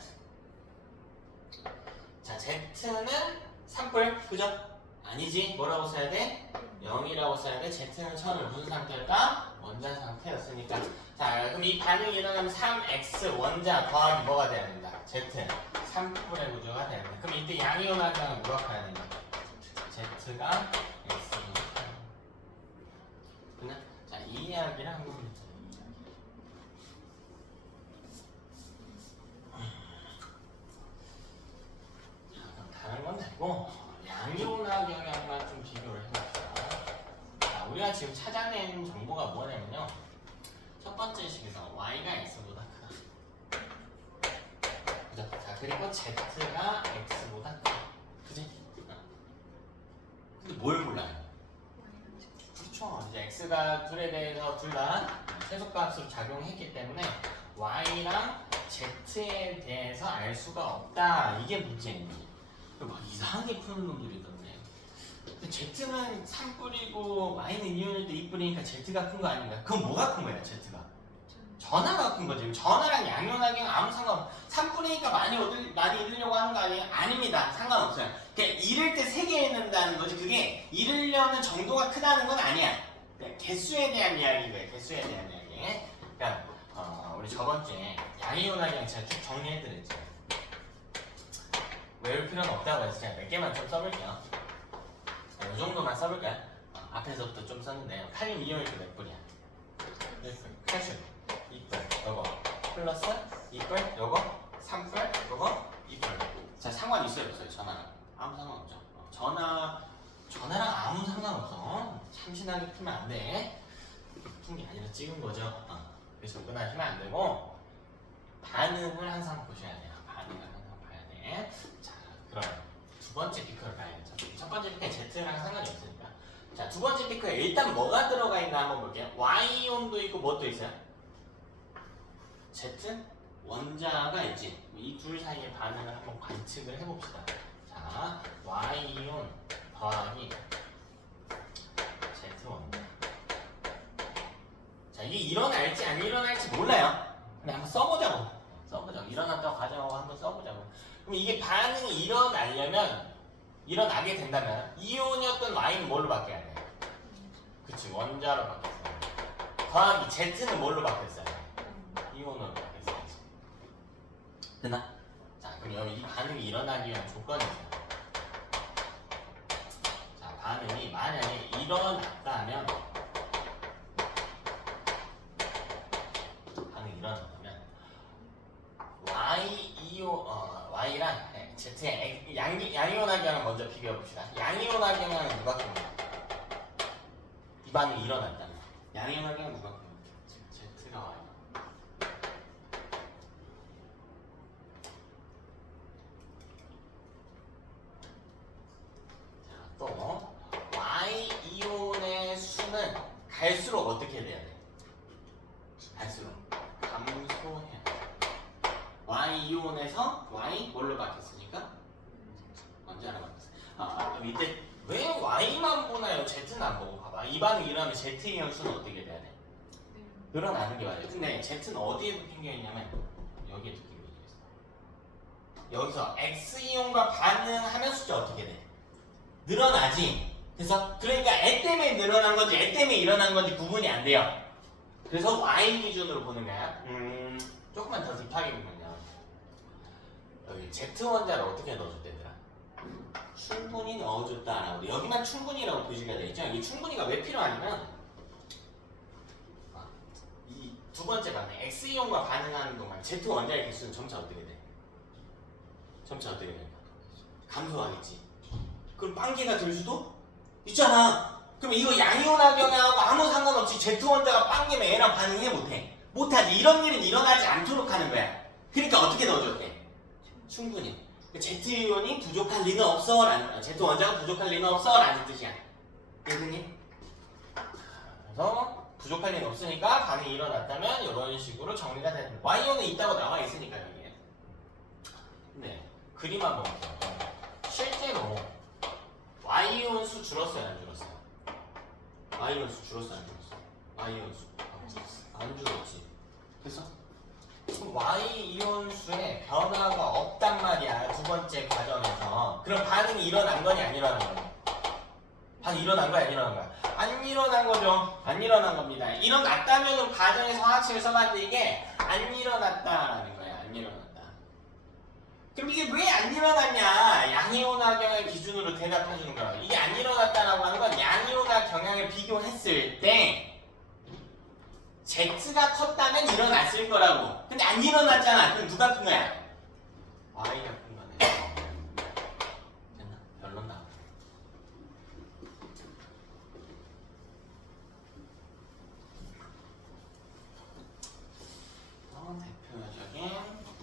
자, Z는 3뿔. 그죠? 아니지. 뭐라고 써야 돼? 0이라고 써야 돼. Z는 처음에 무슨 상태일까? 원자 상태였으니까. 자, 그럼 이 반응이 일어나면 3X 원자 더하기 뭐가 돼야 된다? Z. 3뿔의 구조가 돼야 된다. 그럼 이때 양이온화경은 누가 커야 된다? Z가 X입니다. 자, 이 이야기를 한 겁니다. 자, 그럼 다른 건 됐고 양이온화 경향만 좀 비교를 해봅시다. 자, 우리가 지금 찾아낸 정보가 뭐냐면요. 첫 번째 식에서 y가 x보다 크다. 그죠? 자, 그리고 z가 x보다 크다. 그지? 근데 뭘 몰라요? 그렇죠. 이제 x가 둘에 대해서 둘 다 최소값으로 작용했기 때문에 y랑 z에 대해서 알 수가 없다. 이게 문제입니다. 막 이상하게 푸는 놈들이 있던데. 근데 z는 3뿔이고 y는 2일 때 2뿔이니까 z가 큰 거 아닌가? 그럼 뭐가 큰 거야, z가? 전하가 큰 거지. 전하랑 양면하기는 아무 상관없어. 3뿔이니까 많이 잃으려고 하는 거 아니에요? 아닙니다. 상관없어요. 그러니까 잃을 때 3개 잃는다는 거지. 그게 잃으려는 정도가 크다는 건 아니야. 그러니까 개수에 대한 이야기인 거예요. 개수에 대한 이야기. 그러니까 우리 저번 주에 양이온하기랑 제가 쭉 정리해드렸죠. 외울 필요는 없다고 해서 제가 몇 개만 좀 써볼게요. 이 정도만 써볼까요? 앞에서부터 좀 썼는데요. 칼륨 이온이 몇 뿔이야? 1뿔. 칼슘 2뿔. 요거 플러스 2뿔. 요거 3뿔. 요거 2뿔. 자, 상관 있어요, 없어요? 전화랑 아무 상관없죠. 전화랑 아무 상관없어. 참신하게 풀면 안 돼. 푼 게 아니라 찍은 거죠. 그래서 접근하시면 안 되고 반응을 항상 보셔야 돼요. 반응을 항상 봐야 돼. 자, 그럼 두 번째 피크를 봐야죠. 첫 번째 피크는 Z랑 상관이 없으니까. 자, 두 번째 피크에 일단 뭐가 들어가 있나 한번 볼게요. Y온도 있고 뭣도 있어요? Z? 원자가 있지. 이 둘 사이의 반응을 한번 관측을 해봅시다. 자, Y이온 더하기 Z 원자. 자, 이게 일어날지 안 일어날지 몰라요. 근데 한번 써보자고. 일어났다고 가정하고 한번 써보자고. 그럼 이게 반응이 일어나게 된다면 이온이었던 Y는 뭘로 바뀌어야 돼? 그치, 원자로 바뀌었어. 더하기 Z는 뭘로 바뀌었어요? 이온으로 바뀌었어야지. 됐나? 자, 그럼 여기 이 반응이 일어나기 위한 조건이 있어요. 자, 반응이 만약에 일어났다면 Y랑 Z의 양이온화경을 먼저 비교해봅시다. 양이온화경은 누가 큽니까? 이 반응이 일어났다면 양이온화경은 누가 큽니까? Z가 와요. 자, 또 Y이온의 수는 갈수록 어떻게 돼야 돼? 갈수록 감소해야 돼. Y이온에서 Y 뭘로 바뀌었으니까? 원자로 바뀌었어. 그럼 이때 왜 Y만 보나요? Z는 안 보고 봐봐. 이 반응이 일어나면 Z이온 수는 어떻게 돼야 돼? 늘어나는 게 맞아요. 근데 Z는 어디에 붙인게 있냐면 여기에 붙인게 있어. 여기서 X이온과 반응하면 숫자 어떻게 돼? 늘어나지. 그래서 그러니까 애 때문에 늘어난 건지 애 때문에 일어난 건지 구분이 안 돼요. 그래서 Y 기준으로 보는 거야. 조금만 더 딥하게 보면요. 여기 Z 원자를 어떻게 넣어줬대더라? 충분히 넣어줬다라고. 여기만 충분히라고 표시가 돼 있죠. 이 충분히가 왜 필요하냐면 이 두 번째 반응 X이온과 반응하는 동안 Z원자의 개수는 점차 어떻게 돼? 점차 어떻게 돼? 감소하겠지. 그럼 빵개가 될 수도 있잖아. 그럼 이거 양이온화경하고 아무 상관없이 Z원자가 빵개면 얘랑 반응해 못해? 못하지. 이런 일은 일어나지 않도록 하는 거야. 그러니까 어떻게 넣어줬대? 충분히. Z이온이 부족할 리는 없어 라는, Z원자가 부족할 리는 없어 라는 뜻이야. 이해됐니? 그래서 부족할 리는 없으니까 반응이 일어났다면 이런 식으로 정리가 되는 거야. Y이온은 있다고 나와 있으니까 여기에. 네, 그림 한번 볼게요. 실제로 Y이온 수 줄었어요 안 줄었어요? Y이온 수 줄었어요 안 줄었어요? Y이온 수 안 줄었지. 그래서 Y이온수에 변화가 없단 말이야. 두 번째 과정에서. 그럼 반응이 일어난 거니 안 일어난 거니? 반응이 일어난 거야 안 일어난 거야? 안 일어난 거죠. 안 일어난 겁니다. 일어났다면 과정에서 화학식을 써봤는데 이게 안 일어났다라는 거야. 안 일어났다. 그럼 이게 왜 안 일어났냐? 양이온화 경향 기준으로 대답해 주는 거야. 이게 안 일어났다라고 하는 건 양이온화 경향을 비교했을 때 Z가 컸다면 일어났을 거라고. 근데 안 일어났잖아. 그럼 누가 큰 거야? Y가 큰 거네. 됐나? 결론 나와. 대표적인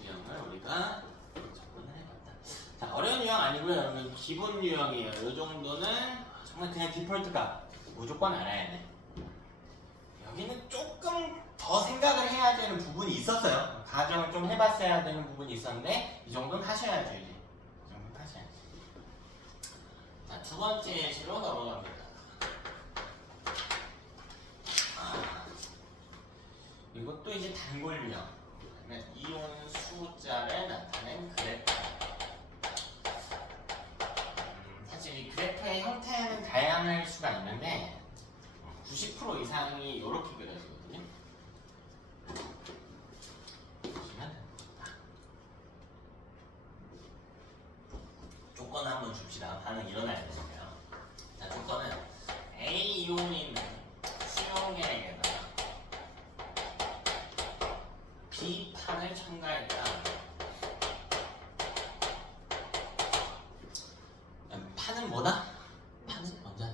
유형을 우리가 접근을 해봤다. 자, 어려운 유형 아니고요. 여러분 기본 유형이에요. 이 정도는 정말 그냥 디폴트 값 무조건 알아야 돼. 여기는 조금 더 생각을 해야 되는 부분이 있었어요. 가정을 좀 해봤어야 되는 부분이 있었는데 이 정도는 하셔야죠 이제. 이 정도는 하셔야죠. 자, 두 번째 예시로 넘어갑니다. 이것도 이제 단골 유형. 그러면 이온 숫자를 나타낸 그래프. 사실 이 그래프의 형태는 다양할 수가 있는데 90% 이상이 이렇게 그려지거든요. 보시면 조건 한번 줍시다. 반응 일어나야 되니까요. 자, 조건은 A 이온이 있는 수용액에다가 B 판을 첨가했다. 판은 뭐다? 판은 원자다.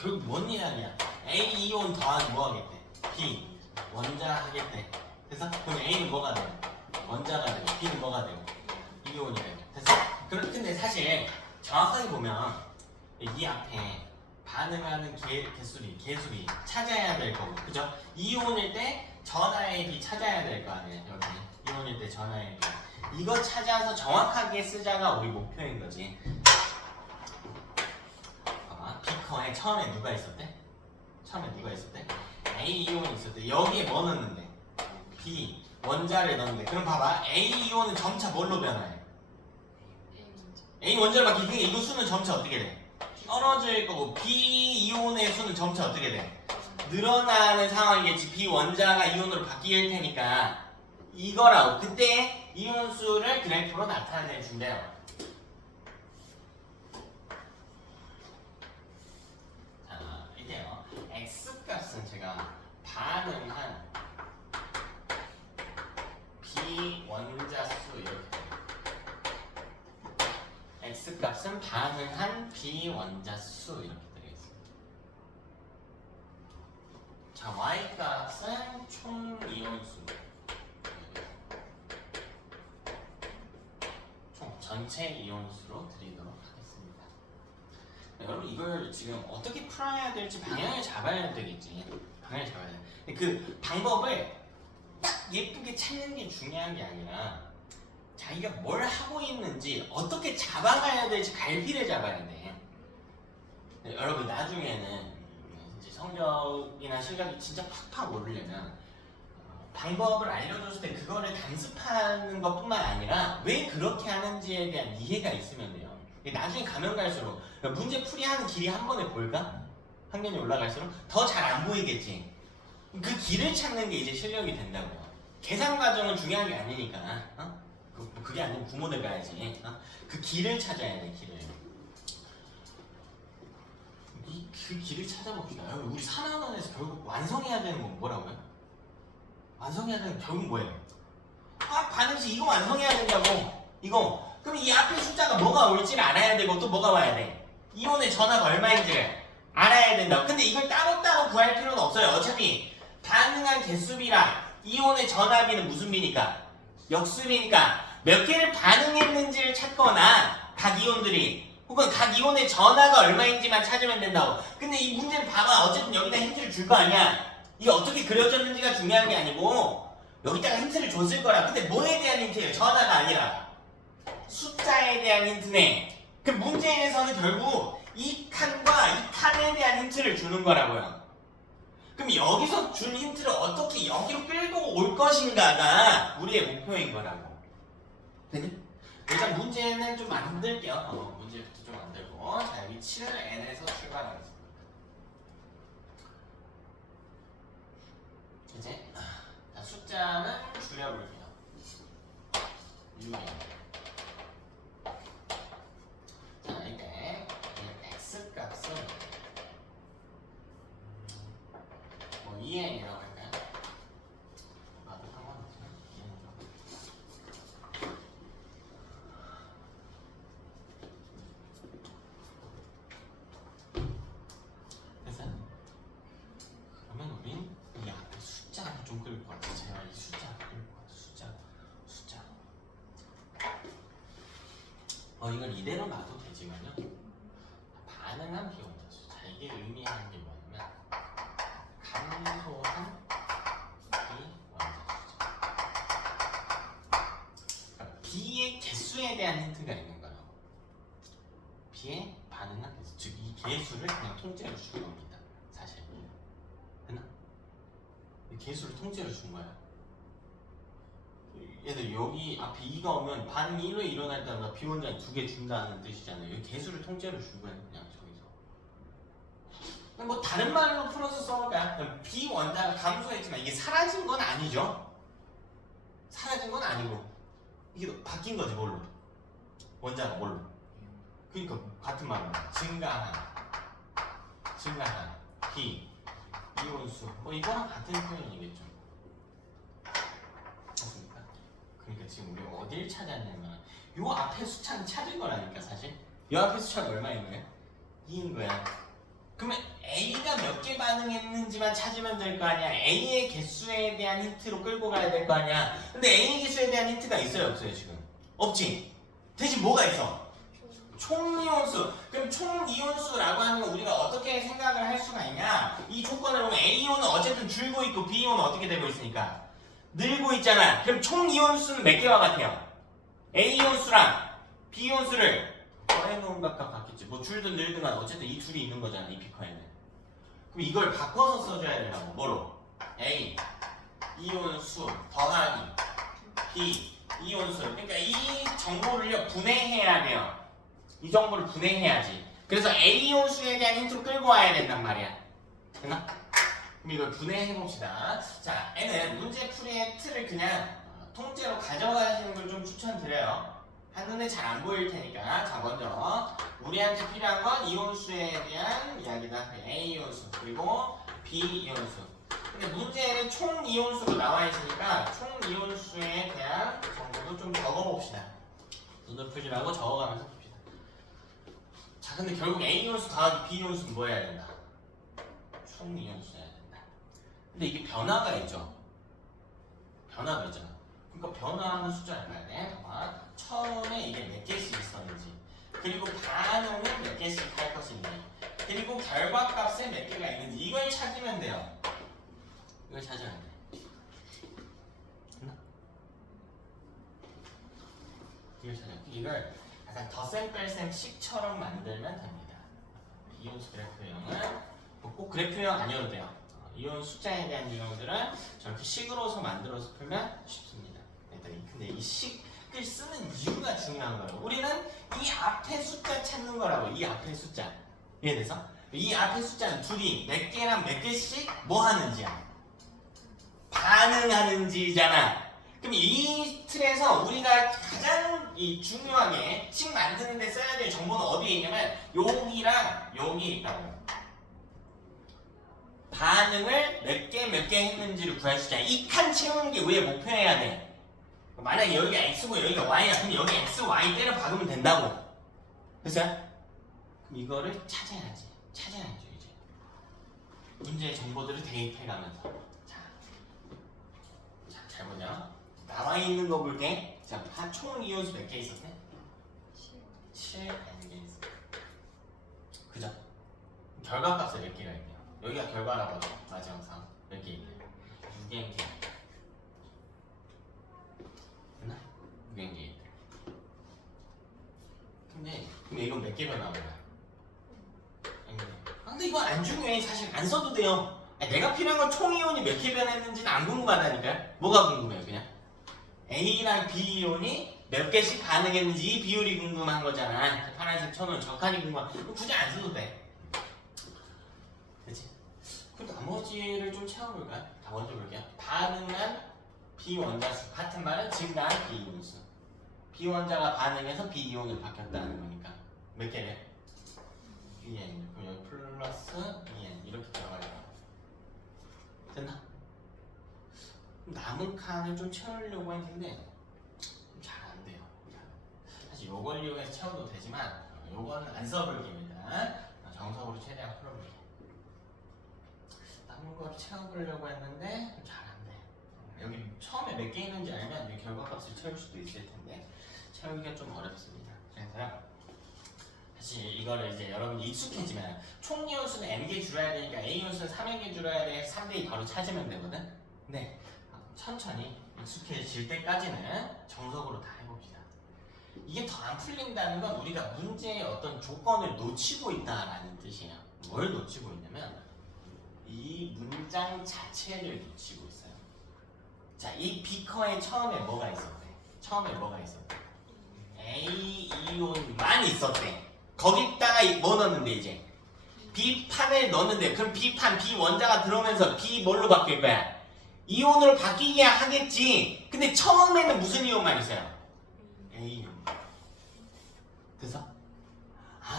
결국 뭔 이야기야? A 이온 더하기 뭐 하겠대? B 원자 하겠대. 그래서 그럼 A는 뭐가 되고? 원자가 되고 B는 뭐가 되고? 이온이 되고. 됐어? 근데 사실 정확하게 보면 이 앞에 반응하는 개수리 찾아야 될 거고, 그죠? 이온일 때 전하의 비 찾아야 될 거 아니야. 여기 이온일 때 전하의 비. 이거 찾아서 정확하게 쓰자가 우리 목표인 거지. 봐봐. 비커에 처음에 누가 있었대? A 이온이 있었대. 여기에 뭐 넣는데? B 원자를 넣는데. 그럼 봐봐. A 이온은 점차 뭘로 변화해? A 원자를 바뀌니까 이거 수는 점차 어떻게 돼? 떨어질 거고 B 이온의 수는 점차 어떻게 돼? 늘어나는 상황이겠지. B 원자가 이온으로 바뀔 테니까 이거라고. 그때 이온 수를 그래프로 나타내 준대요. 자, 이게요. X 값은 제가 반응한 B 원자 수 이렇게 돼요. X 값은 반응한 B 원자 수 이렇게 되겠습니다. 자, Y 값은 총 이온 수. 총 전체 이온 수로 드리도록 하겠습니다. 네, 여러분 이걸 지금 어떻게 풀어야 될지 방향을 잡아야 되겠지. 방향을 잡아야 돼. 그 방법을 딱 예쁘게 찾는 게 중요한 게 아니라 자기가 뭘 하고 있는지 어떻게 잡아가야 될지 갈피를 잡아야 돼. 네, 여러분 나중에는 이제 성적이나 실력이 진짜 팍팍 오르려면 방법을 알려줬을 때 그거를 단습하는 것뿐만 아니라 왜 그렇게 하는지에 대한 이해가 있으면 돼요. 나중에 가면 갈수록 문제 풀이하는 길이 한 번에 보일까? 학년이 올라갈수록 더 잘 안 보이겠지. 그 길을 찾는 게 이제 실력이 된다고요. 계산 과정은 중요한 게 아니니까. 그게 아니면 부모들 가야지. 그 길을 찾아야 돼. 길을. 그 길을 찾아봅시다. 우리 산학원에서 결국 완성해야 되는 건 뭐라고요? 완성해야 되는 건 결국 뭐예요? 반응식 이거 완성해야 된다고. 이거. 그럼 이 앞에 숫자가 뭐가 올지를 알아야 되고 또 뭐가 와야 돼? 이온의 전하가 얼마인지를 알아야 된다고. 근데 이걸 따로따로 구할 필요는 없어요. 어차피 반응한 개수비랑 이온의 전하비는 무슨 비니까? 역수비니까 몇 개를 반응했는지를 찾거나 각 이온들이 혹은 각 이온의 전하가 얼마인지만 찾으면 된다고. 근데 이 문제를 봐봐. 어쨌든 여기다 힌트를 줄 거 아니야. 이게 어떻게 그려졌는지가 중요한 게 아니고 여기다가 힌트를 줬을 거라. 근데 뭐에 대한 힌트예요? 전하가 아니라 숫자에 대한 힌트네. 그 문제에서는 결국 이 칸과 이 칸에 대한 힌트를 주는 거라고요. 그럼 여기서 준 힌트를 어떻게 여기로 끌고 올 것인가가 우리의 목표인 거라고. 되니? 일단 문제는 좀 만들게요. 문제부터 좀 만들고. 자, 여기 7n에서 출발하겠습니다. 이제 자, 숫자는 줄여볼게요. 6에. 자, 이때 x 값은 뭐 2n이라고 할까요? 나도 상관없어요. 2n이라고. 됐어요? 그러면 우린 이 앞에 숫자를 좀 끌고 가자. 제가 이 숫자를 끌고 가자. 숫자. 이걸 이대로 놔도 되지만요. 반응한 비원자수. 자, 이게 의미하는 게 뭐냐면 감소한 비원자수죠. 그러니까 B의 개수에 대한 힌트가 있는 거라고. B의 반응한 개수. 즉, 이 개수를 그냥 통째로 준 겁니다. 사실. 됐나? 이 개수를 통째로 준 거야. 얘들 여기 앞에 2가 오면 반응이 1회 일어날 때마다 비원자에 2개 준다는 뜻이잖아요. 여기 개수를 통째로 준 거야. 그냥 저기서. 뭐 다른 말로 풀어서 써볼까요? 비원자가 감소했지만 이게 사라진 건 아니죠. 사라진 건 아니고 이게 바뀐 거지. 뭘로? 원자가 뭘로? 그러니까 같은 말로 증가한 비 이온수 뭐 이거랑 같은 표현이겠죠. 맞습니까? 그러니까 지금 우리 어딜 찾았냐면 요 앞에 숫자는 찾은 거라니까. 사실 요 앞에 숫자는 얼마인 거야? 2인 거야. 그러면 A가 몇 개 반응했는지만 찾으면 될 거 아니야. A의 개수에 대한 힌트로 끌고 가야 될 거 아니야. 근데 A의 개수에 대한 힌트가 있어요 없어요? 지금 없지. 대신 뭐가 있어? 총 이온수. 그럼 총 이온수라고 하는 건 우리가 어떻게 생각을 할 수가 있냐? 이 조건을 보면 A이온은 어쨌든 줄고 있고 B이온은 어떻게 되고 있으니까 늘고 있잖아. 그럼 총 이온수는 몇 개와 같아요? A이온수랑 B이온수를 더해놓은 것과 같겠지. 뭐 줄든 늘든 간 어쨌든 이 둘이 있는 거잖아, 이 비커에는. 그럼 이걸 바꿔서 써줘야 된다고. 뭐로? A 이온수 더하기 B 이온수. 그러니까 이 정보를요 분해해야 돼요. 이 정보를 분해해야지. 그래서 A이온수에 대한 힌트로 끌고 와야 된단 말이야. 됐나? 그럼 이걸 분해해봅시다. 자, N은 문제풀이의 틀을 그냥 통째로 가져가시는 걸 좀 추천드려요. 한눈에 잘 안 보일 테니까. 자, 먼저 우리한테 필요한 건 이온수에 대한 이야기다. A이온수 그리고 B이온수. 근데 문제에는 총 이온수로 나와 있으니까 총 이온수에 대한 정보도 좀 적어봅시다. 눈을 풀지 말고 적어가면서 봅시다. 자, 근데 결국 A이온수 더하기 B이온수는 뭐 해야 된다? 총 이온수 해야 된다. 근데 이게 변화가 있죠. 변화가 있잖아. 그러니까 변화하는 숫자를 봐야 돼. 처음에 이게 몇 개씩 있었는지, 그리고 반응은 몇 개씩 할 것인지, 그리고 결과값에 몇 개가 있는지 이걸 찾으면 돼요. 이걸 찾아야 돼. 됐나? 이걸 찾아야 돼. 이걸 약간 덧셈 뺄셈 식처럼 만들면 됩니다. 이온수 그래프형은 꼭 그래프형 아니어도 돼요. 이온 숫자에 대한 유형들은 저렇게 식으로서 만들어서 풀면 쉽습니다. 근데 이 식을 쓰는 이유가 중요한 거예요. 우리는 이 앞에 숫자 찾는 거라고. 이 앞에 숫자. 이해돼서? 이 앞에 숫자는 둘이 몇 개랑 몇 개씩 뭐 하는지야. 반응하는지잖아. 그럼 이 틀에서 우리가 가장 중요하게 식 만드는 데 써야 될 정보는 어디에 있냐면 여기랑 여기에 있다고. 반응을 몇 개 했는지를 구할 수 있잖아. 이 칸 채우는 게 우리의 목표여야 돼. 만약에 여기가 X고 여기가 Y야. 그럼 여기 X, Y 때려 박으면 된다고. 그죠? 그럼 이거를 찾아야지. 찾아야죠, 이제. 문제의 정보들을 대입해가면서. 자, 잘 보자. 나와 있는 거 볼게. 자, 총 이온수 몇 개 있었네? 7 N개 있어. 그죠? 결과값에 몇 개가 있네요. 여기가 결과라고 하죠. 마지막 상황. 몇 개 있네요. 6N개. 됐나? 6N개. 근데 이건 몇 개 변화한 거야? 근데 이건 안 중요해. 사실 안 써도 돼요. 내가 필요한 건 총 이온이 몇 개 변했는지는 안 궁금하다니까요. 뭐가 궁금해요, 그냥? A랑 B 이온이 몇 개씩 반응했는지 이 비율이 궁금한 거잖아. 파란색 천원 적한이 궁금한. 굳이 안 써도 돼. 그치? 그럼 나머지를 좀 채워볼까요? 다 먼저 볼게요. 반응한 B 원자수 같은 말은 증가한 B 이온수. B 원자가 반응해서 B 이온으로 바뀌었다는 거니까 몇 개래? 2N. 그럼 여기 플러스 2N 이렇게 들어가요. 됐나? 남은 칸을 좀 채우려고 했는데 잘 안 돼요. 사실 요걸 이용해서 채워도 되지만 요거는 안 써볼게입니다. 정석으로 최대한 풀어볼게요. 남은 걸 채워보려고 했는데 잘 안 돼. 여기 처음에 몇 개 있는지 알면 이 결과값을 채울 수도 있을 텐데 채우기가 좀 어렵습니다. 그래서요. 사실 이거를 이제 여러분이 익숙해지면 총 이온수는 N개 줄여야 되니까 A이온수는 3N개 줄여야 돼. 3대2 바로 찾으면 되거든. 네. 천천히 익숙해질 때까지는 정석으로 다 해봅시다. 이게 더 안 풀린다는 건 우리가 문제의 어떤 조건을 놓치고 있다라는 뜻이에요. 뭘 놓치고 있냐면 이 문장 자체를 놓치고 있어요. 자, 이 비커에 처음에 뭐가 있었대? 처음에 뭐가 있었대? A이온만 있었대. 거기다가 뭐 넣었는데 이제? B판을 넣었는데 그럼 B판, B원자가 들어오면서 B 뭘로 바뀔 거야? 이온으로 바뀌게 하겠지. 근데 처음에는 무슨 이온만 있어요? A이온. 그래서?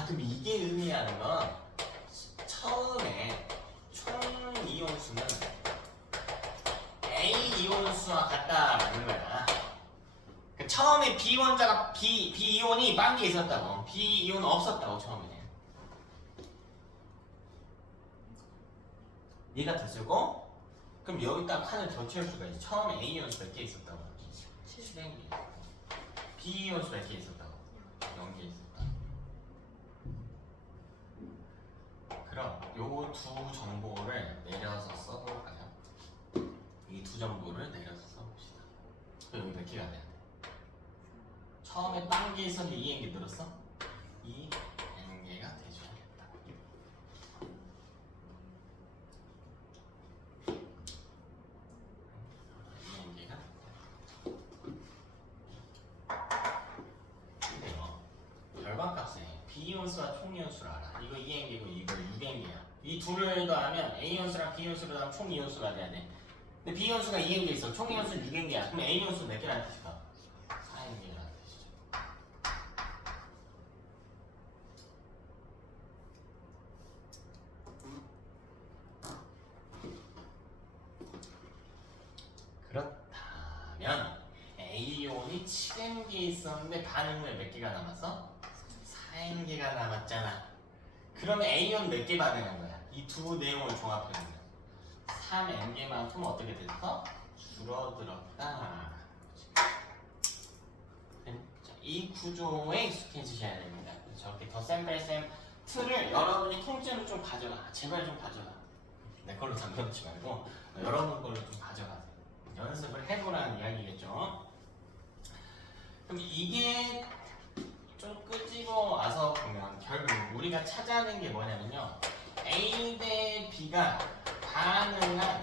그럼 이게 의미하는 건 처음에 총 이온수는 A이온수와 같다라는 거야. 그러니까 처음에 B원자가 B이온이 빵개 있었다고. B이온 없었다고 처음에. 이해가 됐을고? 그럼 여기다 칸을 더 채울 수가 있지. 처음에 A이온수 몇 개 있었다고? 7N개. B이온수 몇 개 있었다고? 0개 있었다. 요 두 정보를 내려서 써볼까요? 이 두 정보를 내려서 써봅시다. 여기 몇 개가 돼야 돼? 처음에 빵개 있었는데 2n개 늘었어? 2n개가 돼줘야겠다. 2n개가 근데요 결과값에 B연수와 총이연수를 알아. 이거 2n개고 이거 6n개야. 이 둘을 더하면 A연수랑 B연수를 더하면 총 이연수가 돼야 돼. 근데 B연수가 2n개 있어. 총 이연수는 6n개야. 그럼 A연수 몇 개라는 뜻일까? 4n개라는 뜻이죠. 그렇다면 A온이 7n개 있었는데 반응을 몇 개가 남았어? 4n개가 남았잖아. 그러면 A온 몇 개 반응한 거야? 이 두 내용을 종합해보면 3n개만큼 어떻게 됐어? 줄어들었다. 이 구조에 익숙해지셔야 됩니다. 저렇게 덧셈 틀을 여러분이 통째로 좀 가져가. 제발 좀 가져가. 내 걸로 남겨놓지 말고 여러분 걸로 좀 가져가세요. 연습을 해보라는 이야기겠죠. 그럼 이게 좀 끄집어 와서 보면 결국 우리가 찾아낸 게 뭐냐면요. A 대 B가 반응한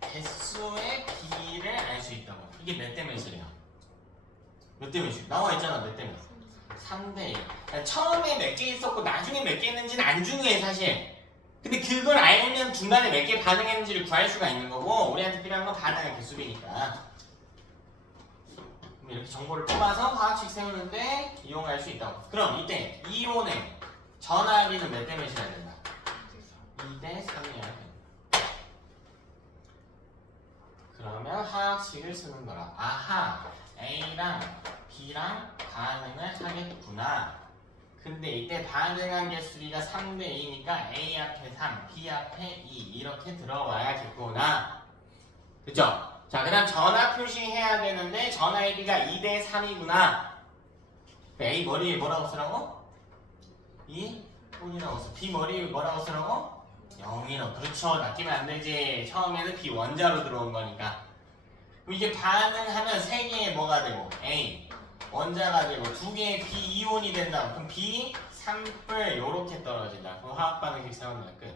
개수의 B를 알 수 있다고. 이게 몇 대 몇이래요? 몇 대 몇이? 나와 있잖아. 몇 대 몇? 3대 1. 처음에 몇 개 있었고 나중에 몇 개 있는지는 안 중요해 사실. 근데 그걸 알면 중간에 몇 개 반응했는지를 구할 수가 있는 거고 우리한테 필요한 건 반응의 개수비니까. 이렇게 정보를 뽑아서 화학식 세우는데 이용할 수 있다고. 그럼 이때 이온의 전압비는 몇 대 몇이어야 된다? 2대 3이어야 된다. 그러면 화학식을 쓰는 거라. 아하, A랑 B랑 반응을 하겠구나. 근데 이때 반응한 개수비가 3대 2니까 A 앞에 3, B 앞에 2 이렇게 들어와야겠구나. 그쵸? 자, 그 다음 전압 표시해야 되는데 전압비가 2대 3이구나. A 머리에 뭐라고 쓰라고? 2이라고 써. B 머리에 뭐라고 쓰라고? 0이라고. 그렇죠. 낚이면 안 되지. 처음에는 B 원자로 들어온 거니까. 그럼 이게 반응하면 3개의 뭐가 되고? A 원자가 되고 2개의 B 이온이 된다. 그럼 B 3뿔 요렇게 떨어진다. 그럼 화학 반응식 세우면 끝.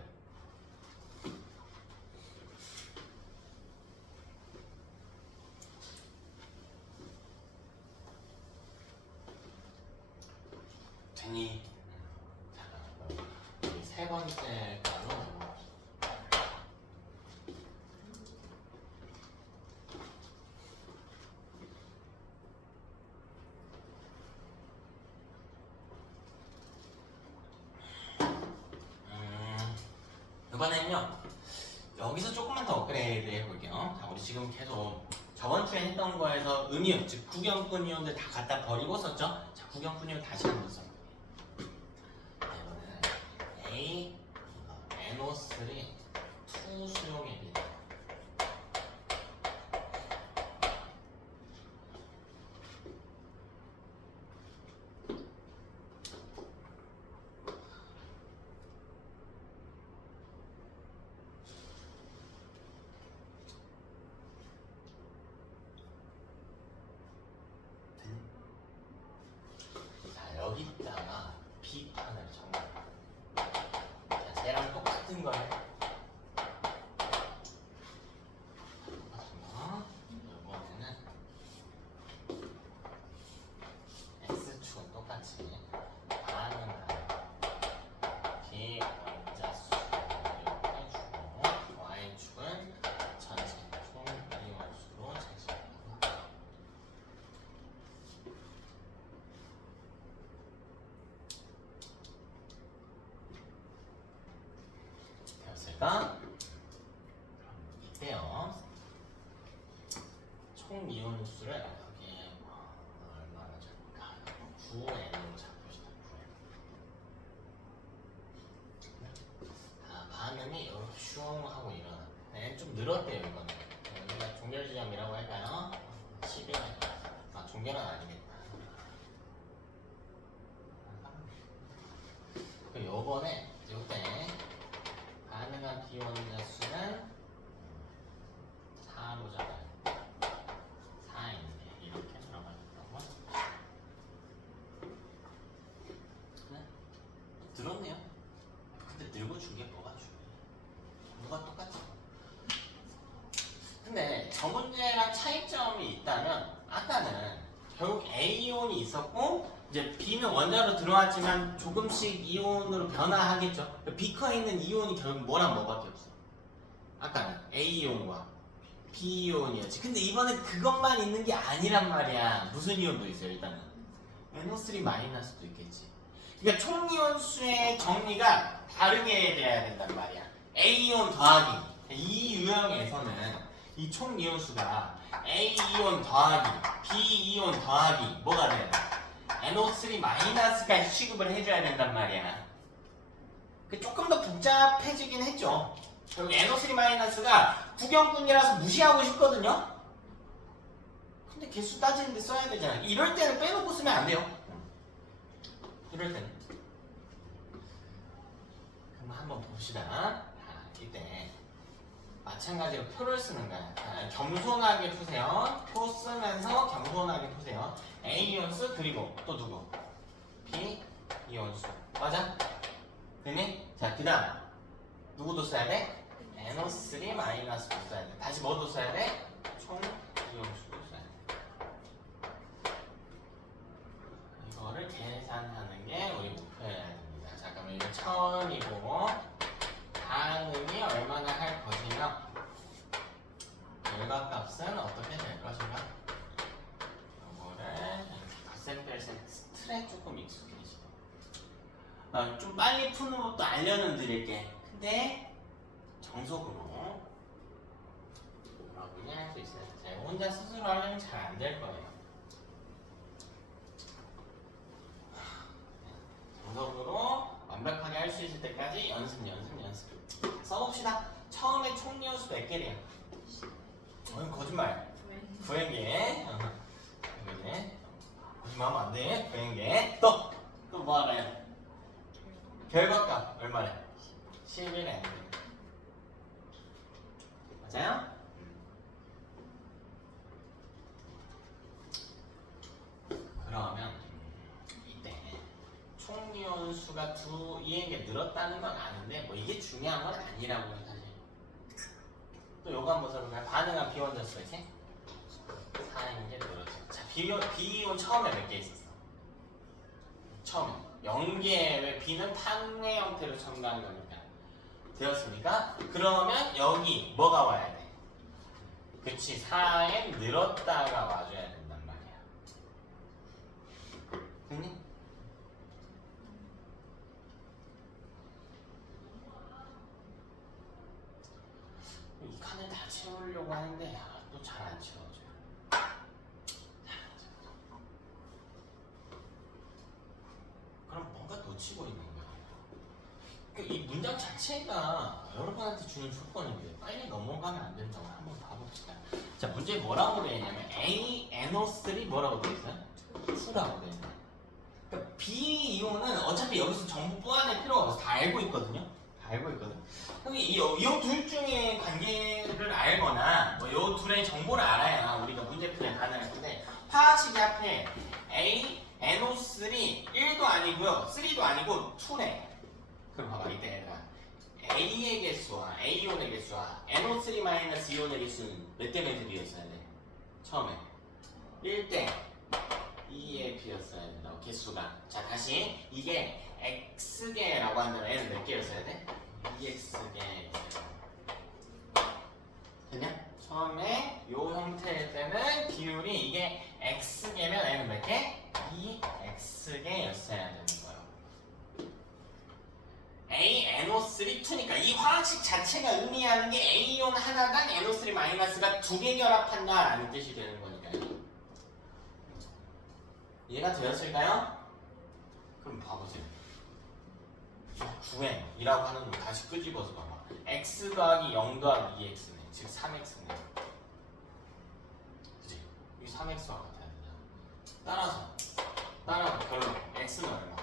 되니? 잠깐만. 여기 세 번째 거로 넘어갑시다. 이번에는요 여기서 조금만 더 업그레이드 해볼게요. 자, 우리 지금 계속 저번 주에 했던 거에서 음이온, 즉 구경꾼 이온들 다 갖다 버리고 썼죠? 자, 구경꾼 이온 다시 한번 써. 이번에는 A NO3 2 수용액이 여기다가 B판을 정말 자, 쟤랑 똑같은 거예요. 이번에는 X축은 똑같이 반응하는 비원자수 이렇게 주고 Y축은 전체 총 이온수로 제시합니다. 되었을까? 이때요. 총 이온수를 여기에 얼마나 잡을까? 9n으로 잡읍시다. 9n. 아, 반응이 이렇게 슝 하고 일어나. 네, 좀 늘었대요 이거는. 여기가 종결 지점이라고 할까요? 10이 아, 종결은 아니겠다. 요번에 요때 중에 뭐가 중요해? 뭐가 똑같지? 근데 저 문제랑 차이점이 있다면 아까는 결국 A이온이 있었고 이제 B는 원자로 들어왔지만 조금씩 이온으로 변화하겠죠. 비커에 있는 이온이 결국 뭐랑 뭐밖에 없어. 아까는 A이온과 B이온이었지. 근데 이번엔 그것만 있는 게 아니란 말이야. 무슨 이온도 있어요 일단은. NO3 마이너스도 있겠지. 그러니까 총이온수의 정리가 다르게 돼야 된단 말이야. A이온 더하기 이 유형에서는 이 총이온수가 A이온 더하기 B이온 더하기 뭐가 돼야 돼? NO3 마이너스까지 취급을 해줘야 된단 말이야. 조금 더 복잡해지긴 했죠. 결국 NO3 마이너스가 구경꾼이라서 무시하고 싶거든요. 근데 개수 따지는데 써야 되잖아. 이럴 때는 빼놓고 쓰면 안 돼요. 이럴 때는. 그럼 한번 봅시다. 이때 마찬가지로 표를 쓰는 거야. 겸손하게 푸세요. 표 쓰면서 겸손하게 푸세요. A이온수 그리고 또 누구? B이온수. 맞아? 됐니? 자, 그 다음 누구도 써야 돼? NO3 마이너스도 써야 돼. 다시 뭐도 써야 돼? 총 이온수도 써야 돼. 이거를 계산하는 게 우리 목표여야 됩니다. 자, 그러면 이거 처음이고 반응이 얼마나 할 것이며 결과값은 어떻게 될 것인가? 이거를 갓센벨센 틀에 조금 익숙해지고 좀 빨리 푸는 것도 알려는 드릴게. 근데 정석으로 여러분이 할 수 있어요. 제가 혼자 스스로 하려면 잘 안 될 거예요. 정석으로 완벽하게 할 수 있을 때까지 연습 써봅시다. 처음에 총이온수 몇 개래요? 거짓말 9개 거짓말하면 안 돼. 9개 또 뭐 알아요? 결과값 얼마래? 11에 맞아요? 그러면 이때 총이온수가 이에게 늘었다는 건 아는데 뭐 이게 중요한 건 아니라고요 사실. 또 요거 한번 써볼까요? 반응한 비원자 수가 있지? 4인 게 늘었죠. 자, B이온 처음에 몇 개 있었어? 처음에 0개. 왜 B는 판의 형태로 첨가한 거니까 되었으니까 그러면 여기 뭐가 와야 돼? 그치, 4에 늘었다가 와줘야 된단 말이야. 됐니? 이 칸을 다 채우려고 하는데 또 잘 안 채워져요. 그럼 뭔가 놓치고 있는 거야. 그러니까 이 문장 자체가 여러분한테 주는 조건인데 빨리 넘어가면 안 된다고 한번 봐봅시다. 자, 문제에 뭐라고 되어 있냐면 NO3 뭐라고 되어 있어요? 2라고 되어 있어요. 그러니까 B이온은 어차피 여기서 정보 뽑아낼 필요가 없어. 다 알고 있거든요. 다 알고 있거든. 이 둘 중에 관계를 알거나 뭐 요 둘의 정보를 알아야 우리가 문제풀이에 가능할 텐데 화학식이 앞에 NO3 1도 아니고요 3도 아니고 2네. 그럼 봐봐 이때 얘들아 A의 개수와 A이온의 개수와 NO3- 이온의 개수는 몇 대 몇 비였어야 돼? 처음에 1대 2에 비었어야 된다고 개수가. 자 다시 이게 X개라고 한다면 N은 몇 개였어야 돼? 2X개 됐냐? 처음에 요 형태일 때는 비율이 이게 X개면 N은 몇 개? 2X개였어야 되는 거예요. NO3 2니까 이 화학식 자체가 의미하는 게 A이온 하나당 NO3 마이너스가 2개 결합한다 라는 뜻이 되는 거니까요. 이해가 되었을까요? 그럼 봐보세요. 9n이라고 하는 거 다시 끄집어서 봐봐. x 더하기 0 더하기 2x네. 즉 3x네. 그치? 이 3x와 같아야 되잖아. 따라서 결론 x는 얼마?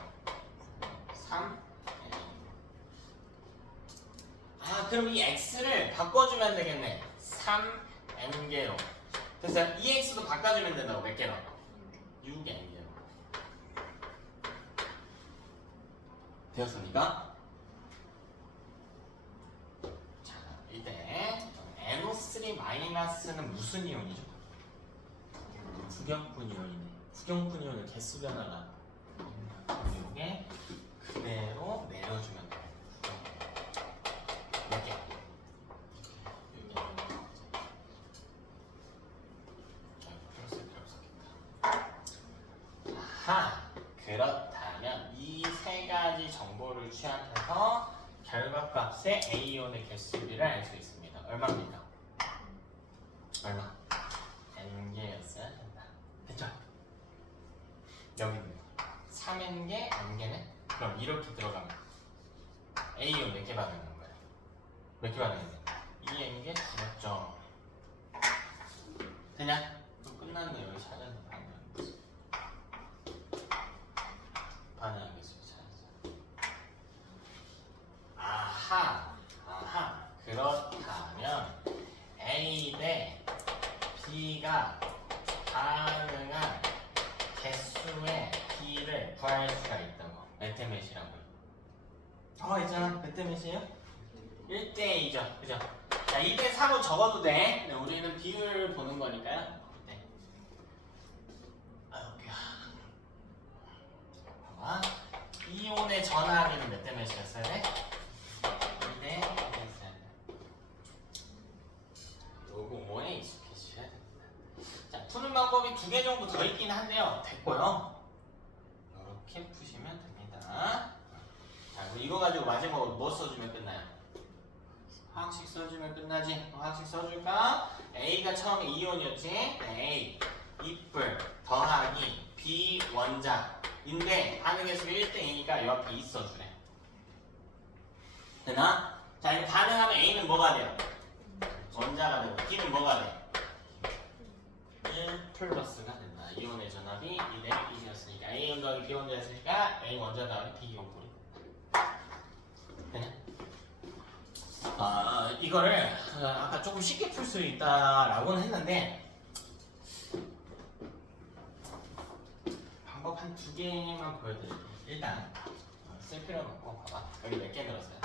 3 그럼 이 x를 바꿔주면 되겠네. 3n개로. 됐어요? 2x도 바꿔주면 된다고. 몇 개로? 6n개로. 되었습니까? 마이너스는 무슨 이온이죠? 구경분 이온이네. 구경분 이온은 개수 변화가 이게 그대로 내려주면 돼. 몇 개? 아하, 그렇다면 이 세 가지 정보를 취합해서 결과값의 A이온의 개수비를 알 수 있습니다. 얼마입니까? 얼마? N개였어야 된다. 됐죠? 여기는 3N개, N개는? 그럼 이렇게 들어가면 A이온 몇 개 받는 거예요? 몇 개 받는 거예요? 2N개 줄었죠. 되냐? 또 끝났네. 여기 찾았네. 반응한 개수 찾았어. 아하. 그렇다면 A 대 B가 가능한 개수의 B를 구할 수가 있다고. 몇 대 몇이라고요? 있잖아. 몇 대 몇이에요? 1대2죠. 그죠? 자, 2대 4로 적어도 돼. 네, 우리는 비율을 보는 거니까요. 네. 이온의 전하기는 몇 대 몇이었어야 돼? 2대 1이었어야 돼. 요거 5에 익숙해지셔야 됩니다. 자, 푸는 방법이 2개 정도 더 있긴 한데요. 됐고요. 이렇게 푸시면 됩니다. 자, 그럼 이거 가지고 마지막으로 뭐 써주면 끝나요? 화학식 써주면 끝나지? 화학식 써줄까? A가 처음에 이온이었지? 네, A 이뿔 더하기 B 원자인데 반응의 수가 1대2니까 이 앞에 있어주래. 되나? 자, 이거 반응하면 A는 뭐가 돼요? 원자가 되고 B는 뭐가 돼? 1 플러스가 된다. 이온의 전압이 2대 1이었으니까 A온 더하기 B 원자였으니까 A 원자 더하기 B 이온뿔이 되냐? 이거를 아까 조금 쉽게 풀 수 있다라고는 했는데 방법 한 2개만 보여드릴게요. 일단 쓸 필요는 없고 봐봐. 여기 몇 개 늘었어요?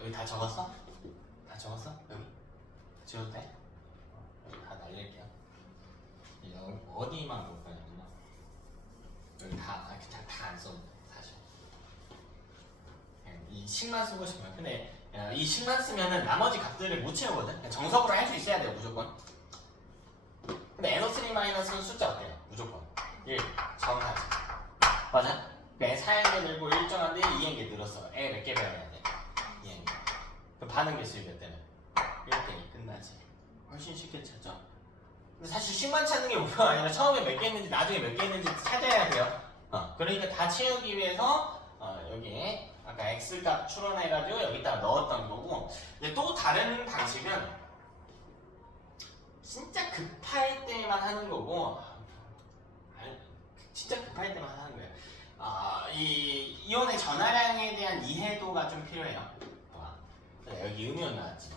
여기 다 적었어? 다 적었어? 여기? 지워도 돼? 여기 다 날릴게요. 여기 어디만 볼 거냐면요. 여기 다 안 써도 돼. 사실 이 식만 쓰고 싶으면. 근데 이 식만 쓰면은 나머지 값들을 못 채우거든. 정석으로 할 수 있어야 돼요. 무조건. 근데 NO3- 숫자 어때요? 무조건 1 정하지. 맞아? 그냥 4N개 늘고 일정한데 2N개 늘었어. 애 몇 개 배워야 돼? 2N개. 그럼 반응 개수이 몇 대면? 1대2 끝나지. 훨씬 쉽게 찾죠. 근데 사실 식만 찾는 게 목표가 아니라 처음에 몇 개 있는지 나중에 몇 개 있는지 찾아야 돼요. 그러니까 다 채우기 위해서 여기 아까 X값 추론해가지고 여기다가 넣었던 거고. 근데 또 다른 방식은 진짜 급할 때만 하는 거고, 진짜 급할 때만 하는 거예요. 이 이온의 전하량에 대한 이해도가 좀 필요해요. 여기 음이온 나왔지.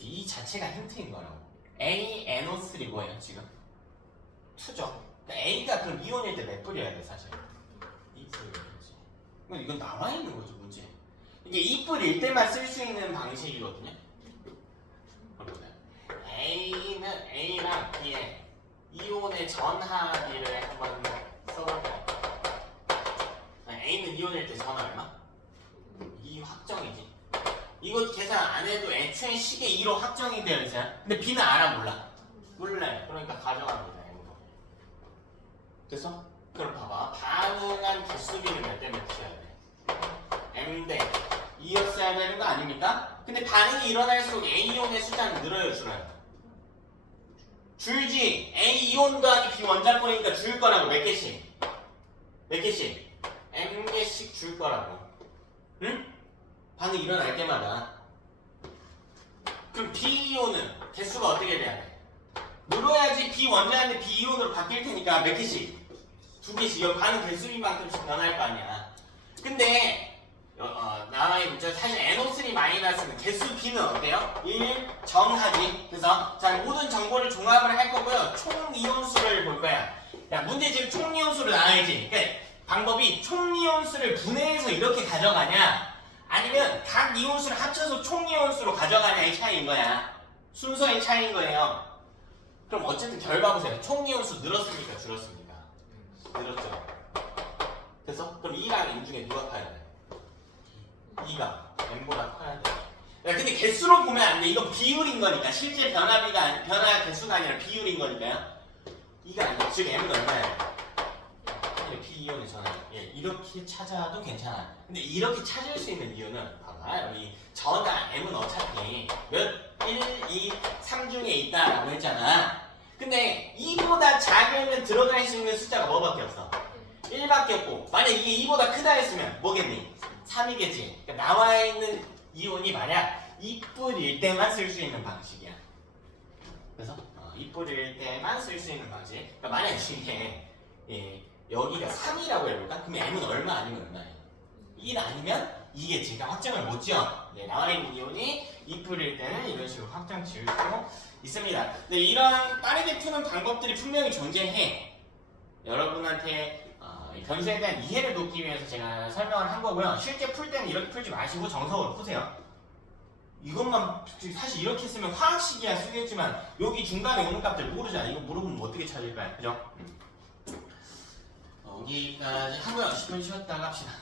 이 자체가 힌트인 거라고. ANO3 뭐예요 지금? 2죠. 그러니까 A가 그럼 이온일 때 몇 불이어야 돼 사실? 2불이어야지. 이건 나와 있는 거죠 문제. 이게 2불일 때만 쓸 수 있는 방식이거든요. A는 A랑 B의 이온의 전하비를 한번 써볼까요? A는 이온일 때 전하 얼마? 2 확정이지. 이거 계산 안 해도 애초에 식에 2로 확정이 되어 있어요. 근데 B는 알아 몰라? 몰라요. 그러니까 가져갑니다. 이거. 됐어? 그럼 봐봐. 반응한 개수비는 몇 대 몇이어야 돼? M 대 2였어야 되는 거 아닙니까? 근데 반응이 일어날수록 A이온의 숫자는 늘어요 줄어요? 줄지. A이온 더하기 B 원자권이니까 줄 거라고. 몇 개씩? 몇 개씩? M개씩 줄 거라고. 응? 반응 일어날 때마다. 그럼 B이온은 개수가 어떻게 돼야 돼? 늘어야지 B 원자인데 B 이온으로 바뀔 테니까 몇 개씩? 2개씩. 여기 반응 개수비만큼씩 변할 거 아니야. 근데 나의 문제 사실 NO3-는 개수 B는 어때요? 1 정하지. 그래서 자 모든 정보를 종합을 할 거고요. 총 이온수를 볼 거야. 야 문제 지금 총 이온수로 나와야지. 그러니까 방법이 총 이온수를 분해해서 이렇게 가져가냐 아니면 각 이온수를 합쳐서 총 이온수로 가져가냐의 차이인 거야. 순서의 차이인 거예요. 그럼 어쨌든 결과 보세요. 총 이온수 늘었습니까? 줄었습니까? 늘었죠. 그래서 그럼 2랑 M 중에 누가 커야 돼? 2가 M보다 커야 돼. 야, 근데 개수로 보면 안 돼. 이건 비율인 거니까. 실제 변화 개수가 아니라 비율인 거니까요. 2가 아니라 즉 M은 얼마야? 이렇게 이온의 전압. 예, 이렇게 찾아도 괜찮아. 근데 이렇게 찾을 수 있는 이유는 봐봐. 여기 전압 M은 어차피 몇 1, 2, 3 중에 있다라고 했잖아. 근데 2보다 작으면 들어갈 수 있는 숫자가 뭐밖에 없어? 1밖에 없고 만약 이게 2보다 크다 했으면 뭐겠니? 3이겠지. 그러니까 나와 있는 이온이 만약 2뿔일 때만 쓸 수 있는 방식이야. 그래서 2뿔일 때만 쓸 수 있는 방식. 그러니까 만약 이게 여기가 3이라고 해볼까? 그러면 M은 얼마 아니면 얼마예요? 1 아니면 2겠지. 그러니까 확정을 못 지어. 나와 있는 이온이 2뿔일 때는 이런 식으로 확정 지을 수 있습니다. 근데 이런 빠르게 푸는 방법들이 분명히 존재해. 여러분한테 변수에 대한 이해를 돕기 위해서 제가 설명을 한 거고요. 실제 풀 때는 이렇게 풀지 마시고 정석으로 푸세요. 이것만 사실 이렇게 쓰면 화학식이야 쓰겠지만 여기 중간에 오는 값들 모르잖아. 이거 물어보면 어떻게 찾을까요? 그죠? 여기까지 하고요. 10분 쉬었다가 합시다.